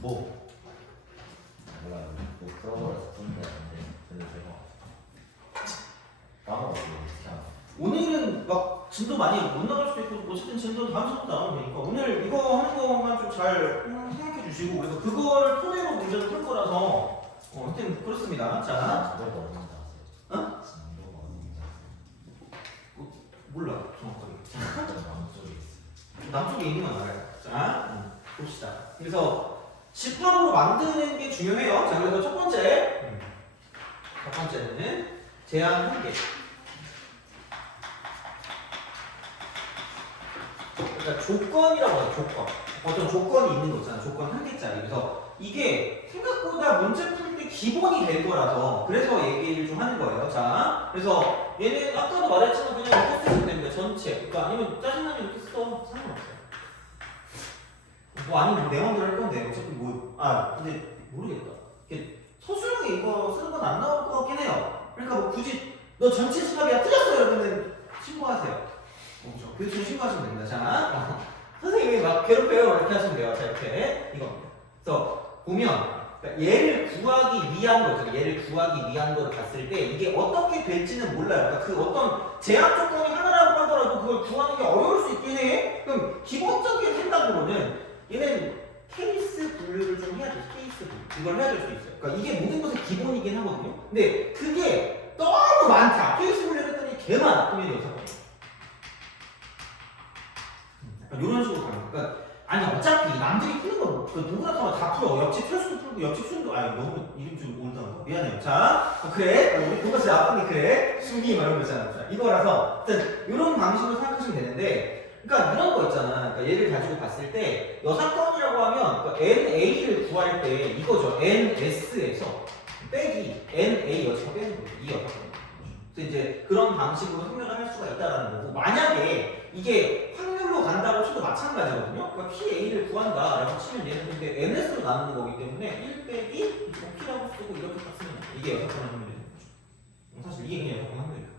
뭐? 몰라요. 뭐 풀어버려서 푸는 게 아닌데 근데 제가 까먹었어요. 어떻게 하나. 오늘은 막 진도 많이 못 나갈 수도 있고 어쨌든 진도 다음 수업 나오면 되니까 오늘 이거 하는 거만 좀 잘 생각해 주시고 그래서 그거를 토대로 문제를 풀 거라서 하여튼 그렇습니다. 자, 진도가 어딘지 아세요? 어? 진도가 어딘지 아세요? 몰라 정확하게. 남쪽에 있어요. 남쪽에 있는 건 알아요. 자, 봅시다. 그래서 집합으로 만드는 게 중요해요. 자, 그래서 첫 번째는 제한 한 개. 그러니까 조건이라고 해요. 조건. 어떤 조건이 있는 거 있잖아. 조건 한 개짜리. 그래서 이게 생각보다 문제 풀 때 기본이 될 거라서 그래서 얘기를 좀 하는 거예요. 자, 그래서 얘는 아까도 말했지만 그냥 이렇게 쓰시면 됩니다. 전체. 그러니까 아니면 짜증나면 이렇게 써도 상관없어요. 뭐 아니면 뭐 내 맘대로 할 건데 어차피 근데 모르겠다. 이게 서술형에 이거 쓰는 건 안 나올 것 같긴 해요. 그러니까 뭐 굳이 너 전체 집합이야 틀렸어 이러면 신고하세요. 그렇죠. 교수님 신고하시면 됩니다. 자, 선생님이 막 괴롭혀요 이렇게 하시면 돼요. 자, 이렇게 이겁니다. 그래서 보면 그러니까 얘를 구하기 위한 거죠. 얘를 구하기 위한 거를 봤을 때 이게 어떻게 될지는 몰라요. 그러니까 그 어떤 제한 조건이 하나라고 하더라도 그걸 구하는 게 어려울 수 있긴 해. 그럼 기본적인 생각으로는 얘는 케이스 분류를 좀 해야 돼. 케이스 분류. 이걸 해야 될 수도 있어요. 그러니까 이게 모든 것의 기본이긴 하거든요. 근데 그게 너무 많다. 케이스 분류를 했더니 개 많아. 그러면 여기서 이런 식으로 가는 거야. 그러니까 아니 어차피 남들이 푸는 거 누구나 다 풀어. 옆집 철수도 풀고 옆집 순도 너무 이름 좀 올드한 거 미안해요. 자, 그래 우리 교과서에 나왔던 게 그래 순위 막 이런 거 있잖아. 자, 이거라서 일단 이런 방식으로 생각하시면 되는데 그러니까 이런 거 있잖아. 그러니까 얘를 가지고 봤을 때 여사건이라고 하면 그러니까 NA를 구할 때 이거죠. NS에서 빼기 NA 여사건 빼는 거죠. 이 여사건. 그래서 이제 그런 방식으로 생각을 할 수가 있다라는 거고 만약에 이게 확률로 간다고 쳐도 마찬가지거든요. 그러니까 PA를 구한다라고 치면 얘는 근데 NS로 나누는 거기 때문에 1 빼기 P라고 쓰고 이렇게 딱 쓰면 이게 여사건 확률이 되는 거죠. 사실 이게 그냥 여사건 확률이에요.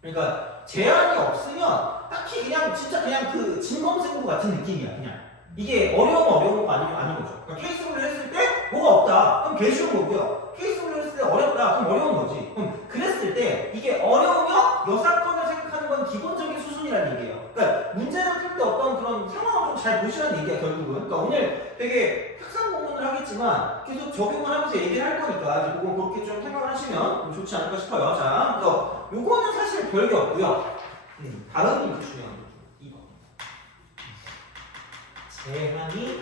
그러니까 제한이 없으면 딱히 그냥 진짜 그냥 그 진검승부 같은 느낌이야. 그냥 이게 어려운 거 아닌 거죠. 그러니까 케이스 분류를 했을 때 뭐가 없다. 그럼 개 쉬운 거고요. 케이스 분류를 했을 때 어렵다. 그럼 어려운 거지. 그럼 그랬을 때 이게 어려우면 여사건을 생각하는 건 기본적인 수준이라는 얘기예요. 그러니까 문제를 풀 때 어떤 그런 상황을 좀 잘 보시라는 얘기야 결국은. 그러니까 오늘 되게 학상 공부를 하겠지만 계속 적용을 하면서 얘기를 할 거니까 그건 그렇게 좀 생각을 하시면 좋지 않을까 싶어요. 자, 그래서 요거는 사실 별게 없고요. 다음이 중요한 거죠. 2번. 제한이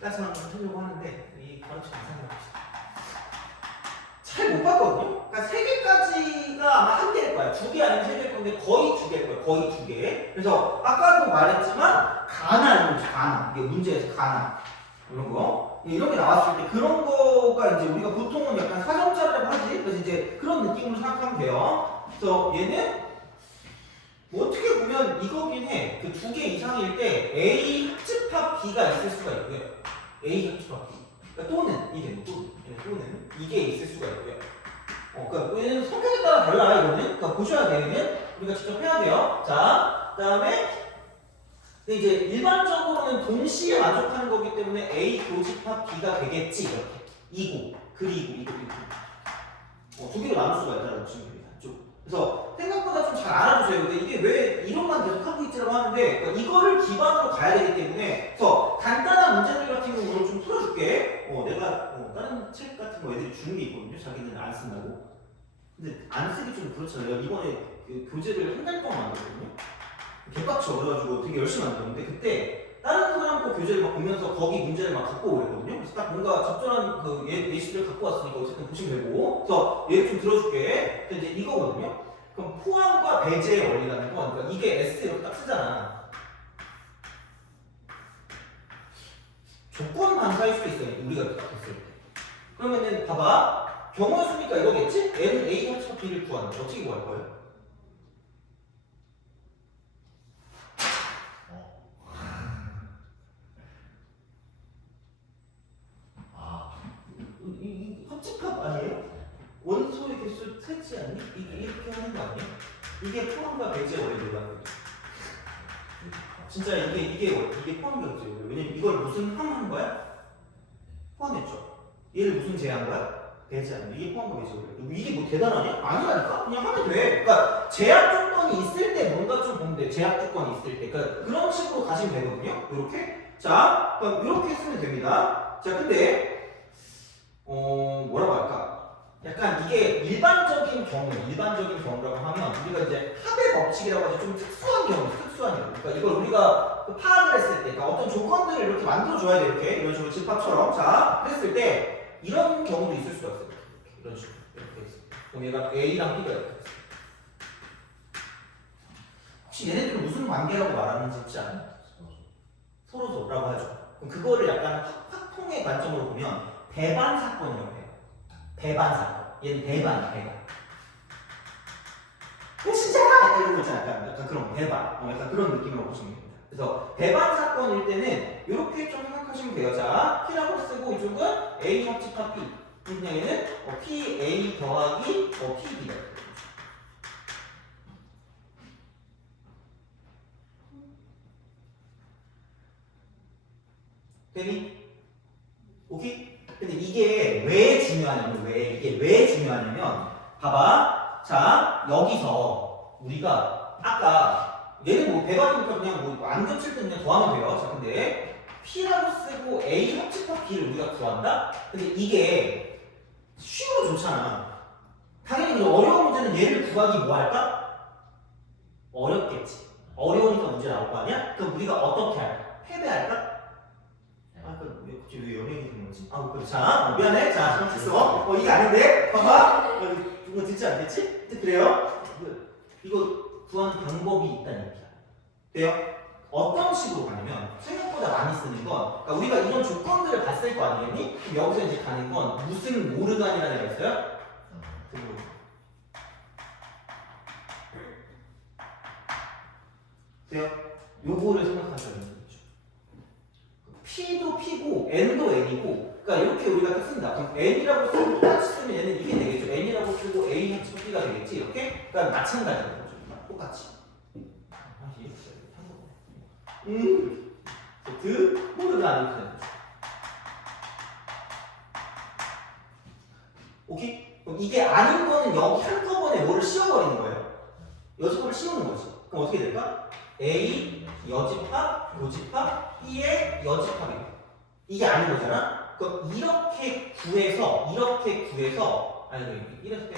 2개까지만 하려고 하는데 이 가르쳐 자세히 봅시다. 잘 못 봤거든요. 그러니까 3개까지가 아마 1개일 거야. 2개 아니면 3개일 건데 거의 2개일 거야. 거의 2개. 그래서 아까도 말했지만 가나 이런 거죠. 가나. 이게 문제에서 가나 이런 거. 이런 게 나왔을 때 그런 거가 이제 우리가 보통은 약간 사정자라고 하지. 그래서 이제 그런 느낌으로 생각하면 돼요. 그래서 얘는 뭐 어떻게 보면 이거긴 해. 그 2개 이상일 때 A 합집합 B가 있을 수가 있고요. A 합집합 B. 그러니까 또는 이게 또는 이게 있을 수가 있고요. 그러니까 얘는 성격에 따라 달라 이거는. 그러니까 보셔야 되면 우리가 직접 해야 돼요. 자, 그다음에 근데 이제 일반적으로는 동시에 만족하는 거기 때문에 A 교집합 B가 되겠지 이렇게. 이고 그리고 2개로 나눌 수가 있다고 보시면 됩니다. 그래서 생각보다 좀 잘 알아두세요. 근데 이게 왜 이론만 계속 하고 있지라고 하는데 그러니까 이거를 기반으로 가야 되기 때문에 그래서 간단한 문제들 같은 경우는 좀 풀어줄게. 내가 다른 책 같은 거 애들이 주는 게 있거든요. 자기는 안 쓴다고. 근데 안 쓰기 좀 그렇잖아요. 이번에 그 교재를 한 달 동안 만들었거든요. 개빡쳐 그래가지고 되게 열심히 만들었는데 그때 다른 사람 거 교재를 막 보면서 거기 문제를 막 갖고 오랬거든요. 그래서 딱 뭔가 적절한 그 예시를 갖고 왔으니까 어쨌든 보시면 되고. 그래서 얘를 좀 들어줄게. 근데 이제 이거거든요. 그럼 포함과 배제의 원리라는 건 그러니까 이게 S 이렇게 딱 쓰잖아. 조건 반사일 수도 있어요. 우리가 딱 했을 때. 그러면은 봐봐. 경우의 수니까 이거겠지? N, A 합쳐 B를 구하는 거. 어떻게 구할 거예요? 이 합집합 아니에요? 원소의 개수 세지 않니? 이게 이렇게 하는 거 아니에요? 이게 포함과 배제 원리라는 거죠. 진짜 이게 포함되었지. 왜냐면 이걸 무슨 함한 거야? 포함했죠. 얘를 무슨 제한 거야? 배제한. 이게 포함되죠. 이게 뭐 대단하냐? 아니라니까. 그냥 하면 돼. 그러니까 제약 조건이 있을 때 뭔가 좀 보면 돼. 제약 조건이 있을 때. 그러니까 그런 식으로 가시면 되거든요. 이렇게. 자, 그럼 이렇게 쓰면 됩니다. 자, 근데 뭐라고 할까? 약간 이게 일반적인 경우라고 하면 우리가 이제 합의 법칙이라고 해서 좀 특수한 경우. 그러니까 이걸 우리가 파악을 했을 때, 그러니까 어떤 조건들을 이렇게 만들어줘야 돼. 이렇게 이런 식으로 집합처럼. 자, 그랬을 때 이런 경우도 있을 수가 있어요. 이런 식으로 이렇게 있어. 그럼 얘가 A랑 B가 이렇게 있어. 혹시 얘네들은 무슨 관계라고 말하는지 혹시 아나요? 서로서라고 하죠. 그럼 그거를 약간 확통의 관점으로 보면 배반 사건이라고 해요. 배반 사건. 얘는 배반. 진짜 이런 거 있잖아. 약간 그런 배반. 약간 그런 느낌으로 보시면 됩니다. 그래서 배반 사건일 때는 이렇게 좀 생각하시면 돼요. 자, P라고 쓰고 이쪽은 A 합집합 B. 그냥 얘는 PA 더하기 PB가 돼요. 되니? 오케이? 근데 이게 왜 중요하냐면 이게 왜 중요하냐면 봐봐. 자, 여기서 우리가 아까 얘는 뭐 배반이니까 그냥 뭐 안 겹칠 때 그냥 더하면 돼요. 자, 근데 P라고 쓰고 A 합집합 B를 우리가 구한다? 근데 이게 쉬우면 좋잖아. 당연히 어려운 문제는 얘를 구하기 뭐 할까? 어렵겠지. 어려우니까 문제 나올 거 아니야? 그럼 우리가 어떻게 할까? 패배할까? 왜 연예인이 되는 거지? 그래. 자, 미안해. 자, 잘못했어. 이게 아닌데? 봐봐. 이거 듣지 않겠지? 그래요? 이거 구하는 방법이 있다는 얘기야. 돼요? 어떤 식으로 가냐면 생각보다 많이 쓰는 건 그러니까 우리가 이런 조건들을 봤을 거 아니겠니? 그럼 여기서 이제 가는 건 무슨 모르간이라는 애가 있어요? 돼요? 요거를 생각하셔야 되는 거죠. P도 P고 N도 N이고 그러니까 이렇게 우리가 쓴다. 그럼 N이라고 쓰고 똑같이 쓰면 얘는 이게 되겠죠. N이라고 쓰고 A 합치고 B가 되겠지. 이렇게? 그러니까 마찬가지인 거죠. 똑같이. 모르가 이렇게 되는 거죠. 오케이? 그럼 이게 아닌 거는 여기 한꺼번에 뭐를 씌워버리는 거예요. 여집합을 씌우는 거지. 그럼 어떻게 될까? A 여집합, 교집합, B의 여집합이 돼. 이게 아닌 거잖아? 그럼 이렇게 구해서 아니 이렇게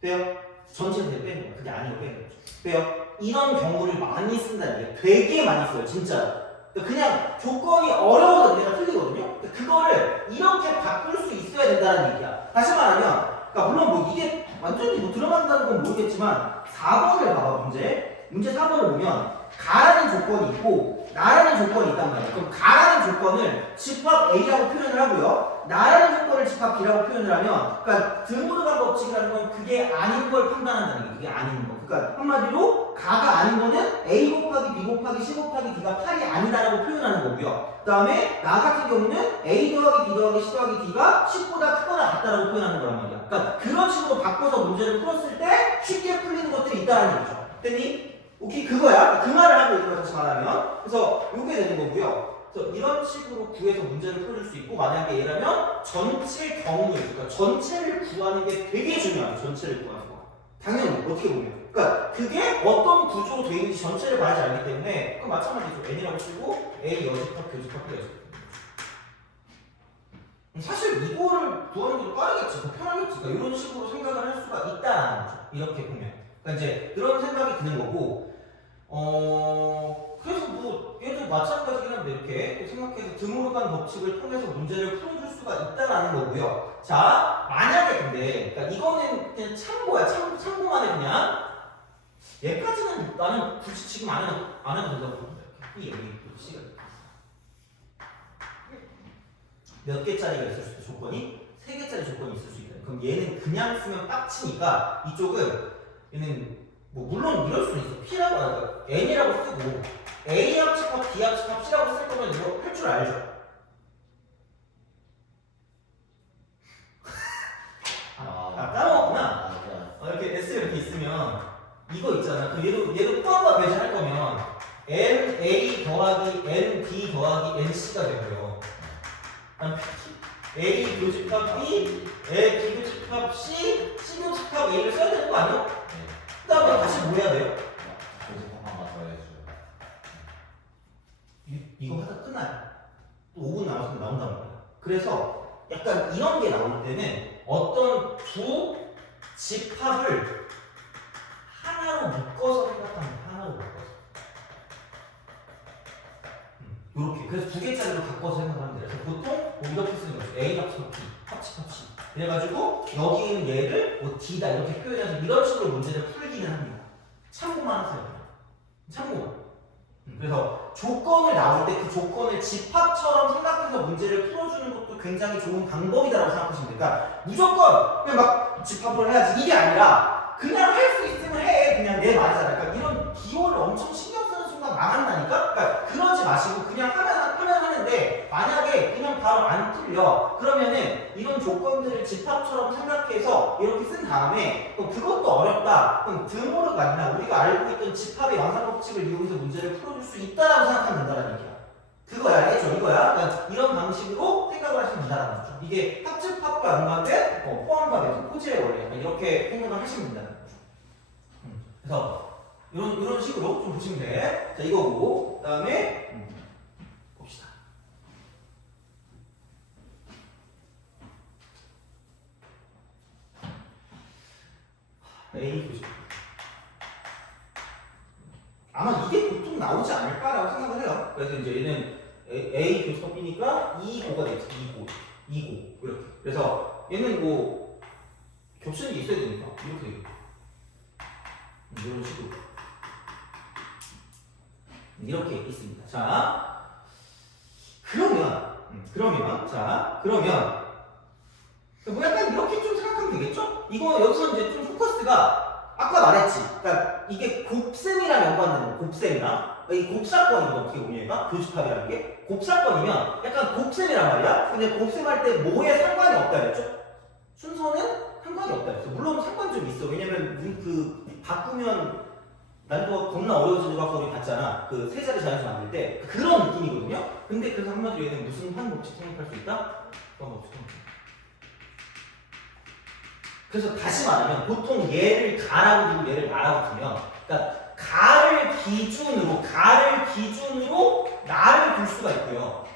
돼요? 전체를 빼는 거야. 그게 아니고 빼는 거죠. 돼요? 이런 경우를 많이 쓴다는 얘기야. 되게 많이 써요, 진짜. 그냥 조건이 어려워서 내가 틀리거든요. 그거를 이렇게 바꿀 수 있어야 된다는 얘기야. 다시 말하면, 그러니까 물론 뭐 이게 완전히 뭐 들어간다는 건 모르겠지만 4번을 봐봐 문제 4번을 보면 가라는 조건이 있고 나라는 조건이 있단 말이야. 그럼 가라는 조건을 집합 A라고 표현을 하고요. 나라는 조건을 집합 B라고 표현을 하면 그러니까 드모르간 법칙이라는 건 그게 아닌 걸 판단한다는 게 그게 아닌 거. 그러니까 한마디로 가가 아닌 거는 A 곱하기 B 곱하기 C 곱하기 D가 8이 아니다라고 표현하는 거고요. 그 다음에 나 같은 경우는 A 더하기 B 더하기 C 더하기 D가 10보다 크거나 같다라고 표현하는 거란 말이야. 그러니까 그런 식으로 바꿔서 문제를 풀었을 때 쉽게 풀리는 것들이 있다는 거죠. 됐니? 오케이, 그거야. 그 말을 하고 있는 거 다시 말하면. 그래서 요게 되는 거고요. 그래서 이런 식으로 구해서 문제를 풀어줄 수 있고, 만약에 얘라면 전체 경우를, 그러니까 전체를 구하는 게 되게 중요해요. 전체를 구하는 거. 당연히 어떻게 보면. 그러니까 그게 어떤 구조로 되어 있는지 전체를 봐야지 알기 때문에, 그럼 마찬가지죠. N이라고 쓰고 A 여집합, 교집합, B여집합. 사실 이거를 구하는 게 더 빠르겠지, 더 편하겠지. 그러니까 이런 식으로 생각을 할 수가 있다라는 거죠. 이렇게 보면. 그러니까 이제 그런 생각이 드는 거고, 그래서 뭐 얘도 마찬가지긴 한데 이렇게 생각해서 드모르간 법칙을 통해서 문제를 풀어줄 수가 있다라는 거고요. 자, 만약에 근데 그러니까 이거는 그냥 참고야. 참고만 해 그냥. 얘까지는 나는 굳이 지금 안 해도 된다고 봅니다. 이 여기 C가 몇 개짜리가 있을 수도 조건이 3개짜리 조건이 있을 수 있다. 그럼 얘는 그냥 쓰면 빡치니까 이쪽은 얘는 뭐 물론 이럴 수는 있어. P라고 하고 N이라고 쓰고 A 합집합, B 합집합, C라고 쓸 거면 이거 할 줄 알죠? 까먹었구나. 이렇게 S 이렇게 있으면 이거 있잖아. 그럼 얘도 포함과 배제할 거면 NA 더하기 NB 더하기 NC가 되고요. A 교집합 B, A B교집합 C, C교집합 A를 써야 되는 거 아니야? 그 다음에 다시 뭐 해야 돼요? 교집합 하나 더해줘요. 이거 하다 끝나요. 또 5분 남았으면 나온단 말이야. 그래서 약간 이런 게 나올 때는 어떤 두 집합을 하나로 묶어서 생각하면 하나로 묶어서. 요렇게. 그래서 두 개짜리로 바꿔서 생각하면 돼요. 그래서 보통 뭐 이렇게 쓰는 거죠. A 합쳐 B, 합쳐 C. 그래가지고 여기 있는 얘를 뭐 D다 이렇게 표현해서 이런 식으로 문제를 풀기는 합니다. 참고만 하세요. 참고. 그래서 조건을 나올 때 그 조건을 집합처럼 생각해서 문제를 풀어주는 것도 굉장히 좋은 방법이다라고 생각하시면 돼요. 그러니까 무조건 그냥 막 집합을 해야지 이게 아니라 그냥 할 수 있으면 해. 그냥 내 말이잖아요. 그러니까 이런 기호를 엄청 신경 쓰는 순간 망한다니까? 그러니까 그러지 마시고 그냥 하면 하는데 만약에 그냥 바로 안 풀려 그러면은 이런 조건들을 집합처럼 생각해서 이렇게 쓴 다음에 또 그것도 어렵다. 그럼 드모르가 아니라 우리가 알고 있던 집합의 완성 법칙을 이용해서 문제를 풀어줄 수 있다라고 생각하면 된다는 얘기야. 그거야, 알겠죠? 이거야. 그러니까 이런 방식으로 생각을 하시면 된다는 거죠. 이게 합집합과 연관된 포함과 매수, 호재의 원리 이렇게 생각을 하시면 된다는 거죠. 그래서 이런 식으로 좀 보시면 돼. 자, 이거고 그다음에 봅시다. A 교집. 아마 이게 보통 나오지 않을까라고 생각을 해요. 그래서 이제 얘는 A 교집합 B니까 2고가 되겠죠. 2고 이렇게. 그래서 얘는 뭐 겹치는 게 있어야 되니까 이렇게 되겠죠. 이런 식으로 이렇게 있습니다. 자, 그러면 뭐 약간 이렇게 좀 생각하면 되겠죠? 이거 여기서 이제 좀 포커스가 아까 말했지. 그러니까 이게 곱셈이랑 연관되는 거, 곱셈이랑 이 곱사건이거든. 어떻게 보면 얘가 교집합이라는 게 곱사건이면 약간 곱셈이란 말이야. 근데 곱셈할 때 뭐에 상관이 없다 그랬죠? 순서는 상관이 없다 그랬어. 물론 상관이 좀 있어. 왜냐면 그 바꾸면 난이도가 겁나 어려워지는 거 우리 봤잖아. 그 세 자리 자연수 만들 때 그런 느낌이거든요. 근데 그래서 한마디로 얘는 무슨 한 법칙 생각할 수 있다? 어떤 법칙 생각할 수 있다. 그래서 다시 말하면 보통 얘를 가라고 두고 얘를 나라고 두면 그러니까 가를 기준으로 나를 둘 수가 있고요.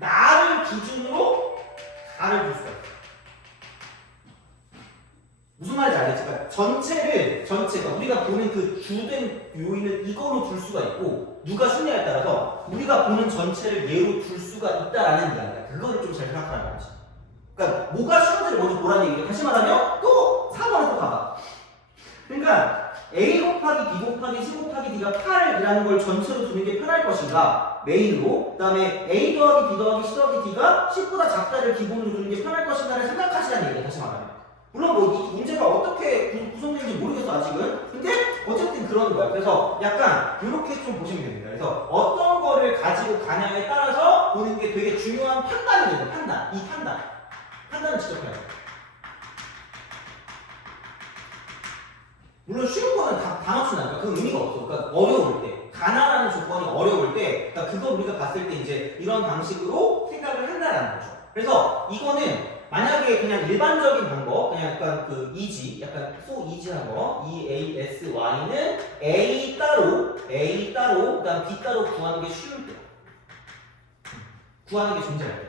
나를 기준으로 가를 둘 수가 있어요. 무슨 말인지 알겠지? 그러니까 전체가 우리가 보는 그 주된 요인을 이걸로 둘 수가 있고 누가 승리에 따라서 우리가 보는 전체를 얘로 둘 수가 있다라는 이야기야. 그거를 좀 잘 생각하라는 거지. 그러니까 뭐가 쉬운지를 먼저 보라는 얘기예요. 다시 말하면 또 4번을 또 가봐. 그러니까 A 곱하기 B 곱하기 C 곱하기 D가 8이라는 걸 전체로 두는 게 편할 것인가 메인으로 그 다음에 A 더하기 B 더하기 C 더하기 D가 10보다 작다를 기본으로 두는 게 편할 것인가를 생각하시라는 얘기예요. 다시 말하면 물론 뭐 이 문제가 어떻게 구성되는지 모르겠어 아직은. 근데 어쨌든 그러는 거야. 그래서 약간 이렇게 좀 보시면 됩니다. 그래서 어떤 거를 가지고 가냐에 따라서 보는 게 되게 중요한 판단이 돼요. 판단을 직접 해야 돼. 물론 쉬운 거는 다 맞춘다니까. 그 의미가 없어. 그러니까 어려울 때, 가나라는 조건이 어려울 때, 그러니까 그걸 우리가 봤을 때 이제 이런 방식으로 생각을 한다라는 거죠. 그래서 이거는 만약에 그냥 일반적인 방법, 그냥 약간 그 이지, 약간 소 이지한 거, EASY는 A 따로, 그다음 B 따로 구하는 게 쉬울 때, 구하는 게 존재할 때,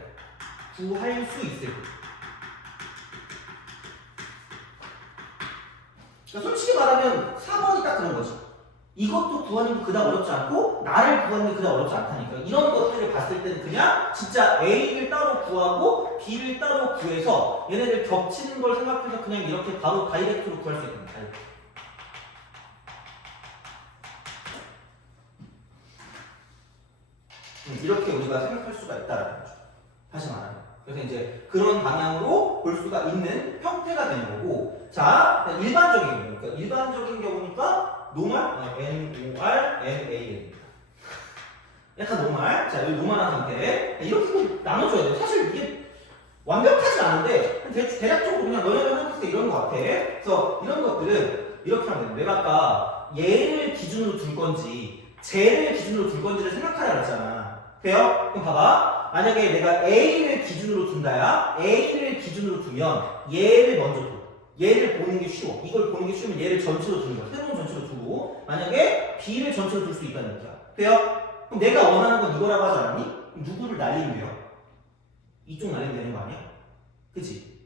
구할 수 있을 때. 그러니까 솔직히 말하면 4번이 딱 그런 거지. 이것도 구하는 게 그닥 어렵지 않고 나를 구하는 게 그닥 어렵지 않다니까. 이런 것들을 봤을 때는 그냥 진짜 A를 따로 구하고 B를 따로 구해서 얘네들 겹치는 걸 생각해서 그냥 이렇게 바로 다이렉트로 구할 수 있는 거야. 이렇게 우리가 생각할 수가 있다라는 거죠. 다시 말하면. 그래서 이제 그런 방향으로 볼 수가 있는 형태가 되는 거고, 자 일반적인 경우, 그러니까 일반적인 경우니까 노멀, NOR, NA입니다. 약간 노멀, 자 여기 노멀한 상태 이렇게 나눠줘야 돼요. 사실 이게 완벽하지 않은데 대략적으로 그냥 너네가 생각했을 때 이런 거 같아. 그래서 이런 것들은 이렇게 하면 돼요. 내가 아까 얘를 기준으로 둘 건지 쟤를 기준으로 둘 건지를 생각하라 그랬잖아. 돼요? 그럼 봐봐. 만약에 내가 A를 기준으로 둔다야. A를 기준으로 두면 얘를 먼저 둬. 얘를 보는 게 쉬워. 이걸 보는 게 쉬우면 얘를 전체로 두는 거야. 새로운 전체로 두고 만약에 B를 전체로 둘 수 있다는 얘기야. 돼요? 그럼 내가 원하는 건 이거라고 하지 않았니? 그럼 누구를 날리면 돼요? 이쪽 날리면 되는 거 아니야? 그치?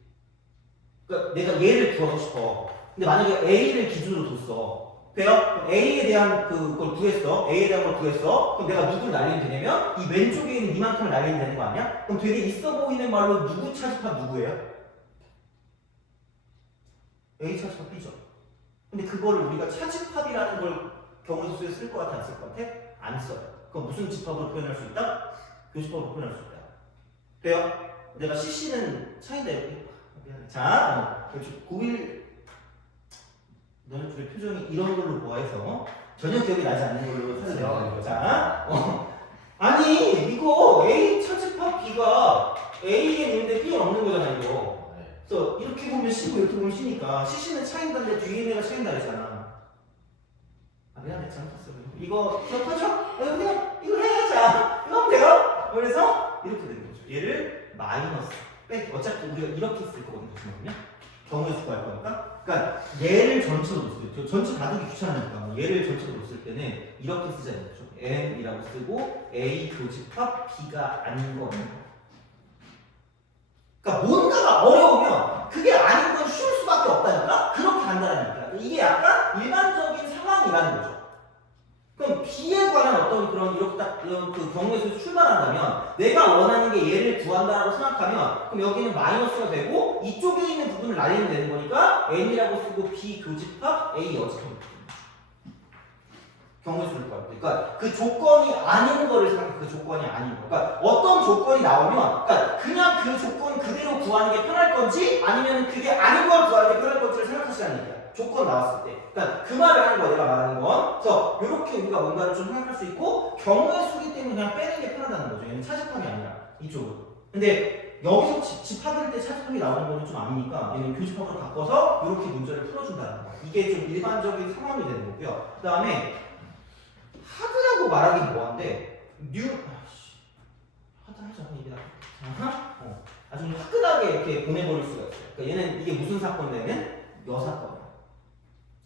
그러니까 내가 얘를 구하고 싶어. 근데 만약에 A를 기준으로 뒀어. 돼요? 그럼 A에 대한 그걸 구했어. A에 대한 걸 구했어. 그럼 내가 누구를 날리면 되냐면 이 왼쪽에 있는 이만큼을 날리면 되는 거 아니야? 그럼 되게 있어 보이는 말로 누구 차집합 누구예요? A 차집합 B죠. 근데 그거를 우리가 차집합이라는 걸 경우수에 쓸 것 같아 안 쓸 것 같아? 안 써요. 그럼 무슨 집합으로 표현할 수 있다? 교집합으로 표현할 수 있다. 돼요? 내가 CC는 차이다 이렇게. 자, 고1 너네 둘의 표정이 이런 걸로 보아해서 전혀 기억이 나지 않는 걸로 찾아내는 거자. 아니 이거 A 차집합 B가 A에 있는데 B에 없는 거잖아 이거. 그래서 이렇게 보면 C고 이렇게 보면 C니까 CC는 차인다는데 뒤에 있는 애가 차인다 그랬잖아. 아 미안해 잘못했어. 이거 기억하죠? 그냥 이거 해야자. 이거 하면 돼요. 그래서 이렇게 되는 거죠. 얘를 마이너스 빼기. 어차피 우리가 이렇게 쓸 거거든요. 경우의 수가 할 거니까. 그러니까 얘를 전체로 놓을 전체 다루기 귀찮으니까 얘를 전체로 놓을 때는 이렇게 쓰자는 거죠. N이라고 쓰고 A 교집합 B가 아닌 거는 거. 그러니까 뭔가가 어려우면 그게 아닌 건 쉬울 수밖에 없다니까. 그렇게 간다는 얘기야. 이게 약간 일반적인 상황이라는 거죠. 그럼 B에 관한 어떤 그런 이렇게 딱 이런 그 경우에서 출발한다면 내가 원하는 게 얘를 구한다라고 생각하면 그럼 여기는 마이너스가 되고 이쪽에 있는 부분을 날리면 되는 거니까 N이라고 쓰고 B 교집합 A 여집합이 되는 거죠. 경우의 수를 구할 때. 그러니까 그 조건이 아닌 거를 생각해. 그 조건이 아닌 거. 그러니까 어떤 조건이 나오면 그러니까 그냥 그 조건 그대로 구하는 게 편할 건지 아니면 그게 아닌 걸 구하는 게 편할 건지를 생각하시라는 얘기야. 조건 나왔을 때. 그러니까 그 말을 하는 거야, 내가 말하는 건. 그래서 이렇게 우리가 뭔가를 좀 생각할 수 있고 경우의 수기 때문에 그냥 빼는 게 편하다는 거죠. 얘는 차집합이 아니라 이쪽으로. 근데 여기서 집합일 때 차집합이 나오는 거는 좀 아니니까 얘는 교집합으로 바꿔서 이렇게 문제를 풀어준다는 거야. 이게 좀 일반적인 상황이 되는 거고요. 그 다음에 하드라고 말하긴 뭐한데 하드 하자. 이게 아주 화끈하게 이렇게 보내버릴 수가 있어요. 그러니까 얘는 이게 무슨 사건이냐면 여사건.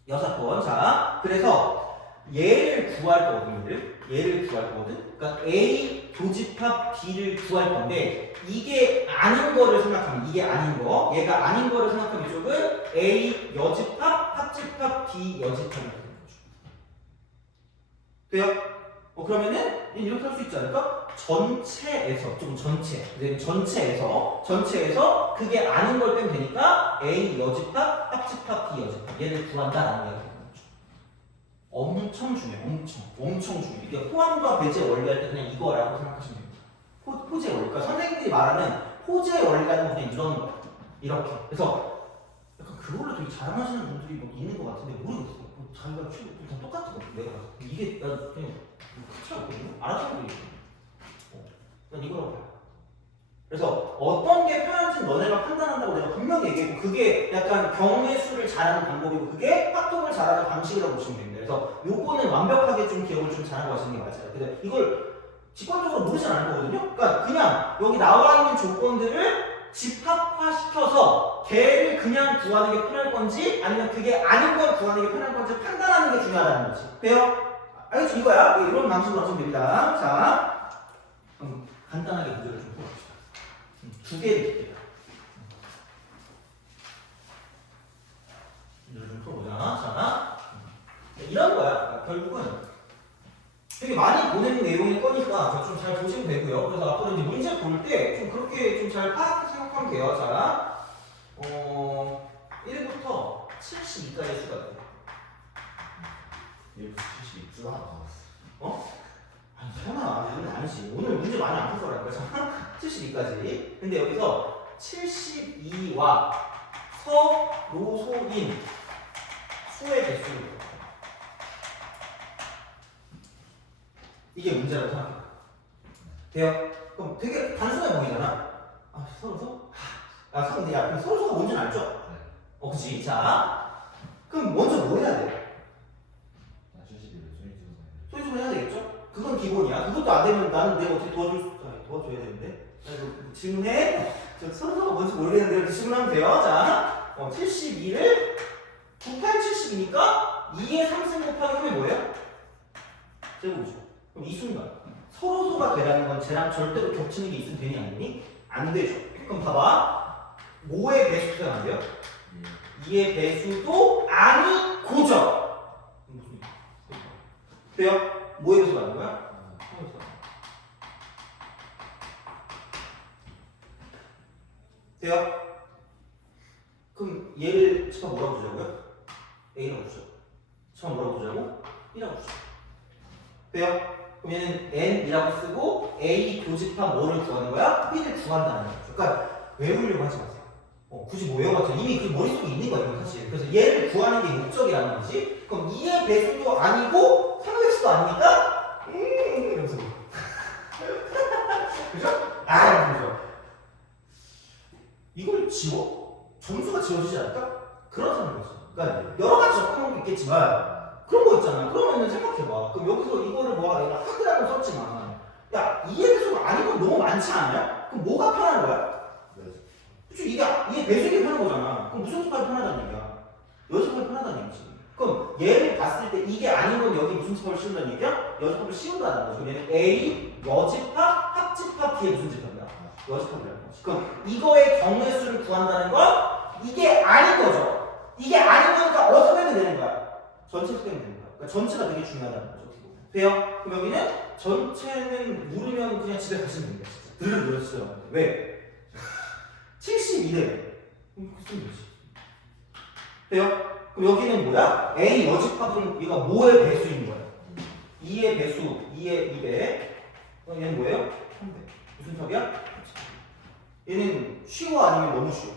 여사건. 자, 그래서 얘를 구할 거거든. 얘를 구할 거거든. 그러니까 A 교집합 B를 구할 건데 이게 아닌 거를 생각하면 이게 아닌 거, 얘가 아닌 거를 생각하면 이쪽은 A 여집합, 합집합, B 여집합이 되는 거죠. 돼요? 그러면은 이렇게 할 수 있지 않을까? 전체에서 좀 전체에서 그게 아닌 걸 빼면 되니까 A 여집합, 합집합, B 여집합 얘를 구한다라는 거예요. 엄청 중요해. 엄청 중요해. 이게 포함과 배제 원리 할 때 그냥 이거라고 생각하시면 됩니다. 호재 원리. 그러니까 선생님들이 말하는 호재 원리라는 건 그냥 이런 거. 이렇게. 그래서 약간 그걸로 되게 자랑하시는 분들이 뭐 있는 것 같은데 모르겠어. 자기가 다 똑같은 거 내가 봤을 때 이게 난 그냥 크지 않거든요. 알아서 하는 얘기야. 난 이거라고 봐요. 그래서 어떤 게 편한지는 너네가 판단한다고 내가 분명히 얘기했고 그게 약간 경우의 수를 잘하는 방법이고 그게 확동을 잘하는 방식이라고 보시면 됩니다. 그래서 요거는 완벽하게 좀 기억을 좀 잘하고 하시는 게 맞아요. 근데 이걸 직관적으로 모르진 않을 거거든요. 그러니까 그냥 여기 나와 있는 조건들을 집합화시켜서 걔를 그냥 구하는 게 편할 건지 아니면 그게 아닌 걸 구하는 게 편할 건지 판단하는 게 중요하다는 거지. 돼요? 알겠죠? 이거야. 이런 방식으로 하시면 됩니다. 자, 간단하게 문제를 좀 풀어봅시다. 두 개를 줄게요. 문제를 좀 풀어보자. 자, 이런 거야. 그러니까 결국은 되게 많이 보내는 내용일 거니까 좀 잘 보시면 되고요. 그래서 앞으로 이제 문제 볼 때 좀 그렇게 좀 잘 파악해서 생각하면 돼요. 자, 1부터 72까지 수가 돼요. 1부터 72 쭉 하나 더 아니 설마 이건 아니지. 오늘 문제 많이 안 풀어라 거야. 72까지. 근데 여기서 72와 서로소인 수의 개수를 이게 문제라고 생각해요. 돼요? 그럼 되게 단순해 보이잖아. 서로소? 근데 야, 그럼 서로소가 뭔지는 알죠? 네. 그치? 자, 그럼 먼저 뭐 해야 돼? 72를 소유수분 해야 되겠죠? 그건 기본이야. 그것도 안 되면 나는 내가 어떻게 도와줘야 되는데. 질문해. 저 서로가 뭔지 모르겠는데 이렇게 질문하면 돼요. 자, 72를 98, 70이니까 2의 3승 곱하기 3이 뭐예요? 제곱이죠. 그럼 이 순간 서로소가 되라는 건 쟤랑 절대로 겹치는 게 있으면 되니 아니니? 안 되죠. 그럼 봐봐. 5의 배수도 안 돼요? 2의 배수도 아니고죠. 무슨 돼요? 5의 배수가 아닌 거야? 3의 배수가 돼요? 그럼 얘를 처음 뭐라고 주자고요? A라고 주죠. 처음 뭐라고 주자고? B라고 주죠. 돼요? 그럼 얘는 N이라고 쓰고 A 교집합 뭐를 구하는 거야? B를 구한다는 거죠. 그러니까 외우려고 하지 마세요. 굳이 뭐 외워봤자 이미 그 머릿속에 있는 거야, 이건 사실. 그래서 얘를 구하는 게 목적이라는 거지. 그럼 2의 배수도 아니고 3의 배수도 아니니까 이러면서 그죠? 그죠? 이걸 지워? 점수가 지워지지 않을까? 그렇다는 거지. 그러니까 여러 가지 접근한 게 있겠지만 그런 거 있잖아. 그러면은 생각해봐. 그럼 여기서 이거를 뭐가 내가 하드라고 썼지만 야, 2의 배수가 아닌 건 너무 많지 않냐? 그럼 뭐가 편한 거야? 그치, 이게 배수기 편한 거잖아. 그럼 무슨 집합이 편하다는 얘기야? 여집합이 편하다는 얘기지. 그럼 얘를 봤을 때 이게 아닌 건 여기 무슨 집합을 씌운다는 얘기야? 여집합을 씌운다는 거죠. 얘는 A, 여집합, 합집합 뒤에 무슨 집합이야? 여집합이라는 거지. 그럼 이거의 경우의 수를 구한다는 건 이게 아닌 거죠. 이게 아닌 거니까 어디서 빼면 되는 거야? 전체에서 빼면 되는 거야. 그러니까 전체가 되게 중요하다는 거죠. 돼요? 그럼 여기는 전체는 누르면 그냥 집에 가시면 됩니다. 진짜. 들을 누르시죠. 왜? 72대. 그럼 그 쓰면 되지. 돼요? 그럼 여기는 뭐야? A 여집합은 얘가 뭐의 배수인 거야? 2의 배수, 2의 2배. 그럼 얘는 뭐예요? 3배. 무슨 탑이야? 얘는 쉬워 아니면 너무 쉬워?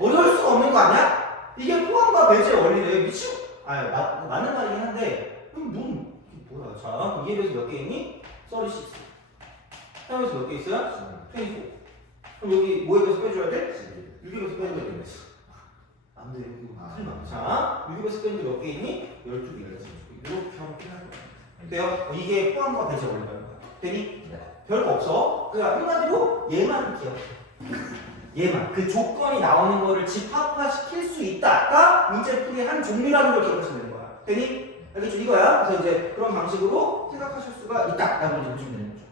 어려울 수가 없는 거 아니야? 이게 포함과 배제의 원리래. 미치고. 맞는 말이긴 한데, 뭐야. 자, 그럼 2의 배수 몇 개 있니? 36. 3의 배수 몇 개 있어요? 24. 그럼 여기 뭐에 배수 빼줘야 돼? 6에 배수 빼줘야 돼. 안 돼. 틀려. 자, 6에 배수 빼는 게 몇 개 있니? 12개 있어. 이렇게 하면 끝날 거야. 돼요? 이게 포함과 배제 원리라는 거야. 되니? 별거 없어. 그러니까 한마디로 얘만 기억해. 얘만. 그 조건이 나오는 거를 집합화시킬 수 있다가 문제풀이의 한 종류라는 걸 기억하시면 되는 거야. 되니? 알겠죠? 이거야. 그래서 이제 그런 방식으로 생각하실 수가 있다라고 이제 보시면 되는 거죠.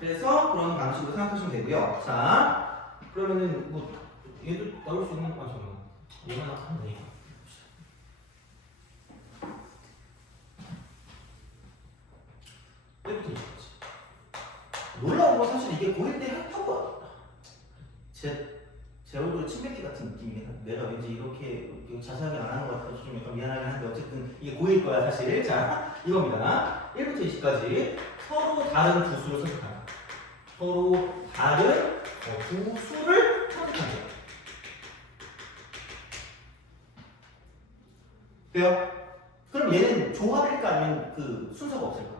그래서 그런 방식으로 생각하시면 되고요. 자, 그러면은 뭐 얘도 나올 수 있는 거 맞죠? 얘만 하면 되니까. 때부터 있었지. 놀라운 건 사실 이게 고1 때 했다고 제 얼굴 침뱉기 같은 느낌이긴 한데 내가 왠지 이렇게 자세하게 안 하는 것 같아서 좀 약간 미안하긴 한데 어쨌든 이게 고1 거야 사실. 자, 이겁니다. 1부터 20까지 서로 다른 두 수를 선택한다. 서로 다른 두 수를 선택한다. 돼요? 그럼 얘는 조합일까 아니면 그 순서가 없을까?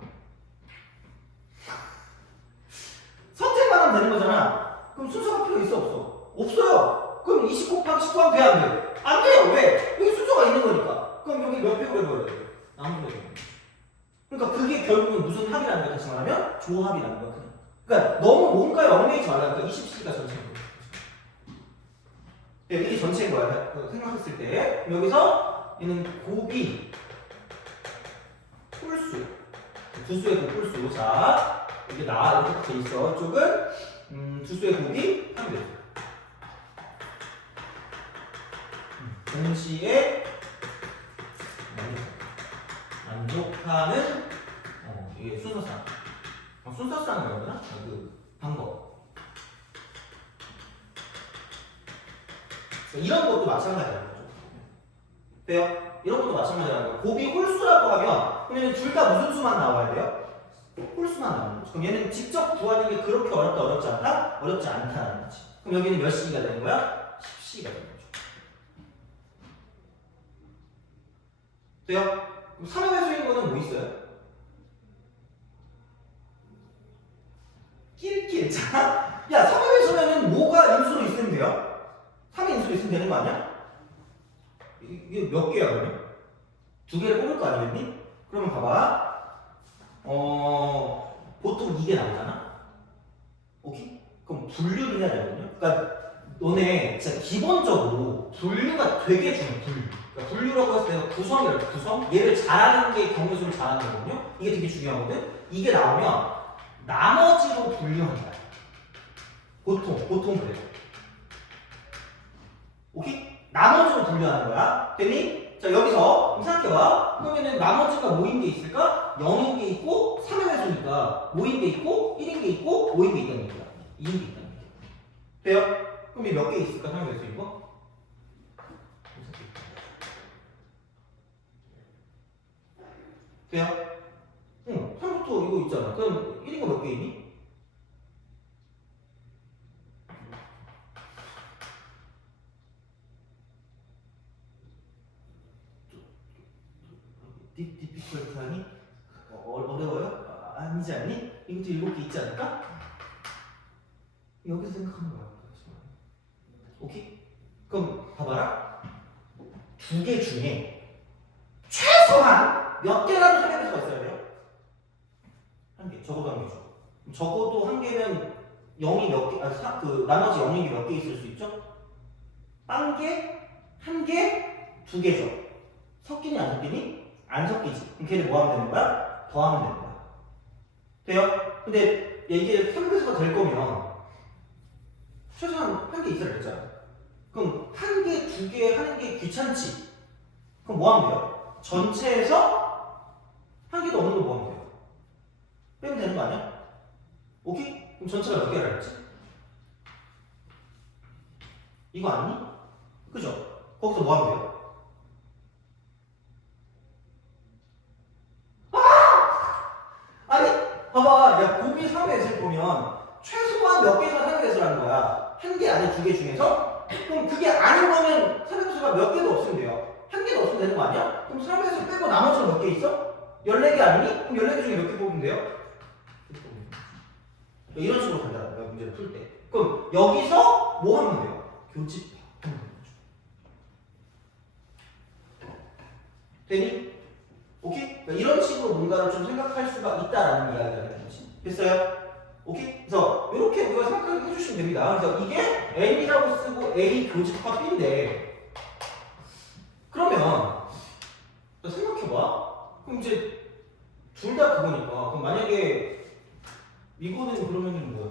선택만 하면 되는 거잖아. 그럼 순서가 필요 있어 없어? 없어요. 그럼 20 곱하기 19 하면 돼 안 돼? 안 돼요. 왜? 여기 순서가 있는 거니까. 그럼 여기 몇 팩을 해버려야 돼? 아무 팩을. 그러니까 그게 결국은 무슨 합이라는 거야. 다시 말하면 조합이라는 거야. 그러니까 너무 뭔가에 얽매이지 말라니까. 20C가 전체인 거야. 이게 전체인 거야. 생각했을 때. 그럼 여기서 얘는 곱이 홀수. 두 수의 곱 홀수. 자, 이게 이렇게 돼 있어. 이쪽은 두 수의 곱이 3배. 동시에 만족하는 이게 순서상. 순서상이라고 해야 되나? 그 방법. 이런 것도 마찬가지라는 거죠. 돼요? 이런 것도 마찬가지라는 거예요. 곱이 홀수라고 하면 그러면 둘 다 무슨 수만 나와야 돼요? 홀수만 나오는 거죠. 그럼 얘는 직접 구하는 게 그렇게 어렵다, 어렵지 않다? 어렵지 않다는 거지. 그럼 여기는 몇 C가 되는 거야? 10C가 되는 거죠. 돼요? 그럼 3의 배수인 거는 뭐 있어요? 낄낄. 자, 야, 3의 배수면은 뭐가 인수로 있으면 돼요? 3의 인수로 있으면 되는 거 아니야? 이게 몇 개야, 그러면? 두 개를 뽑을 거 아니겠니? 그러면 봐봐. 보통 이게 나오잖아. 오케이? 그럼 분류를 해야 되거든요. 그러니까 너네 진짜 기본적으로 분류가 되게 중요해. 그러니까 분류라고 했을 때 구성이랄 구성. 얘를 잘하는 게 경우수를 잘하는 거거든요. 이게 되게 중요하거든. 이게 나오면 나머지로 분류한다. 보통 그래요. 오케이? 나머지로 분류하는 거야. 됐니? 자, 여기서 생각해봐. 그러면은 나머지가 뭐인 게 있을까? 0인 게 있고 3의 회수니까 뭐인 게 있고 1인 게 있고 5인 게 있다는 얘기야. 2인 게 있다는 얘기야. 돼요? 그럼 이 몇 개 있을까? 3의 회수 이거? 돼요? 응, 3부터 이거 있잖아. 그럼 1인 거 몇 개 있니? 디피컬트하니? 어려워요? 아니지 않니? 이것도 7개 있지 않을까? 여기서 생각하는 거야. 오케이? 그럼 봐봐라. 2개 중에 최소한 몇 개라도 3의 수가 있어야 돼요? 1개. 적어도 1개죠. 적어도 1개면 0이 몇 개, 나머지 0인 게 몇 개 있을 수 있죠? 1개, 1개, 2개죠. 섞이니 안 섞이니? 안 섞이지. 그럼 걔를 뭐 하면 되는 거야? 더하면 되는 거야. 돼요? 근데 이게 3배수가 될 거면 최소한 1개 있어야 되잖아. 그럼 1개, 2개 하는 게 귀찮지? 그럼 뭐 하면 돼요? 전체에서 1개도 없는 거 뭐 하면 돼요? 빼면 되는 거 아니야? 오케이? 그럼 전체가 몇 개라 했지? 이거 아니니? 그죠? 거기서 뭐 하면 돼요? 아니, 봐봐. 야, 곱이 3의 S를 보면 최소한 몇 개가 3의 S라는 거야. 1개 안에 2개 중에서? 그럼 그게 아닌 거면 3의 S가 몇 개도 없으면 돼요. 1개도 없으면 되는 거 아니야? 그럼 3의 S 빼고 나머지는 몇 개 있어? 14개 아니니? 그럼 14개 중에 몇 개 뽑으면 돼요? 이런 식으로 간다는 거야, 문제를 풀 때. 그럼 여기서 뭐 하면 돼요? 교집합 하면 되는 거죠. 되니? 오케이? 그러니까 이런 식으로 뭔가를 좀 생각할 수가 있다라는 이야기가 되는 거지. 됐어요? 오케이? 그래서 이렇게 우리가 생각해 주시면 됩니다. 그래서 이게 N이라고 쓰고 A 교집합 B인데 그러면 생각해봐. 그럼 이제 둘 다 그거니까 그럼 만약에 이거는 그러면은 뭐야?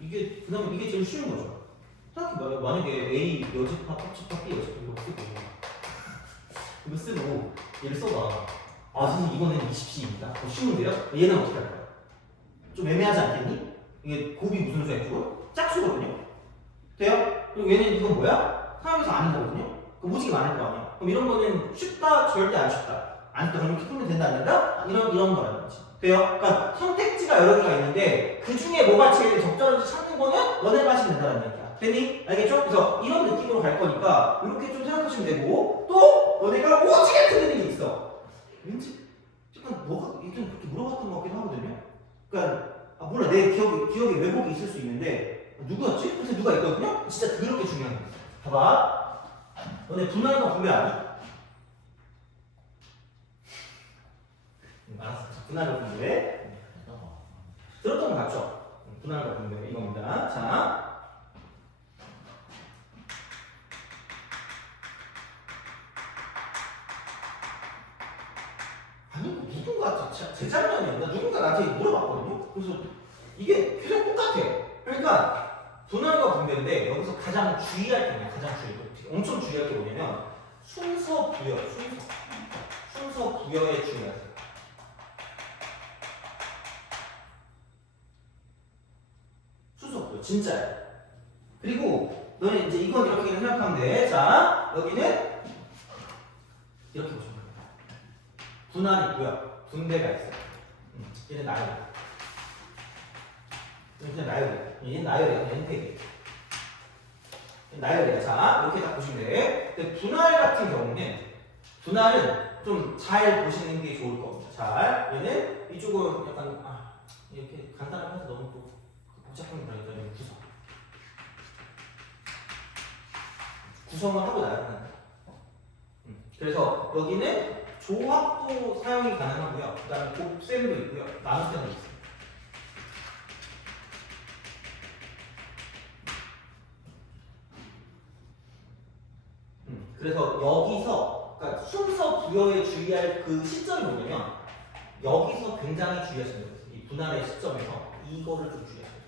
이게 그다음에 이게 제일 쉬운 거죠. 생각해봐요. 만약에 A 여집합, 합집합, B 여집합 이거 쓰고 얘를 써봐. 아 선생님 이거는 20C입니다. 쉬운데요? 얘는 어떻게 할 거야? 좀 애매하지 않겠니? 이게 곱이 무슨 수야 이거? 짝수거든요. 돼요? 그리고 얘는 이건 뭐야? 사람에서 아닌 거거든요. 그럼 무지개 많을 거 아니야. 그럼 이런 거는 쉽다, 절대 안 쉽다. 안 쉽다. 그럼 이렇게 풀면 된다, 안 된다? 이런 거라는 거지. 돼요? 그러니까 선택지가 여러 개가 있는데 그 중에 뭐가 제일 적절한지 찾는 거는 너네가 하시면 된다는 얘기야. 됐니? 알겠죠? 그래서 이런 느낌으로 갈 거니까 이렇게 좀 생각하시면 되고 또 너네가 오지게 틀리는 게 있어. 왠지 약간 너가 예전에 그렇게 물어봤던 것 같기도 하거든요. 그러니까 몰라 내 기억에 왜곡이 있을 수 있는데 누구였지? 그래서 누가 있거든요. 진짜 그렇게 중요한 게 있어. 봐봐. 너네 분할과 분배 아니? 알았어. 분할과 분배. 들었던 거 맞죠? 분할과 분배 이겁니다. 자. 아니 누군가 재작년이었나 누군가 나한테 물어봤거든요. 그래서 이게 계속 똑같아. 그러니까 분할과 분배인데 여기서 가장 주의할 게 뭐냐? 가장 엄청 주의할 게 뭐냐면 순서 부여, 순서 부여에 주의하세요. 순서 부여 진짜야. 그리고 너는 이제 이건 이렇게 생각하면 돼. 자 여기는 이렇게 보시면 돼요. 분할이 있고요. 분배가 있어요. 얘는 나열이야. 얘는 나열이야. 얘는 나열이야. 얘는 폐기. 나열이야. 자, 이렇게 딱 보시면 돼. 근데 분할 같은 경우는 분할은 좀 잘 보시는 게 좋을 겁니다. 잘. 얘는 이쪽은 약간 이렇게 간단하면서 너무 또 복잡한 게 아니라 구성을 하고 나열하는 거야. 그래서 여기는 조합도 사용이 가능하고요. 그 다음에 곱셈도 있고요. 나눗셈도 있어요. 그래서 여기서 그러니까 순서 부여에 주의할 그 시점이 뭐냐면 여기서 굉장히 주의하시면 돼요. 이 분할의 시점에서 이거를 좀 주의하셔야 돼요.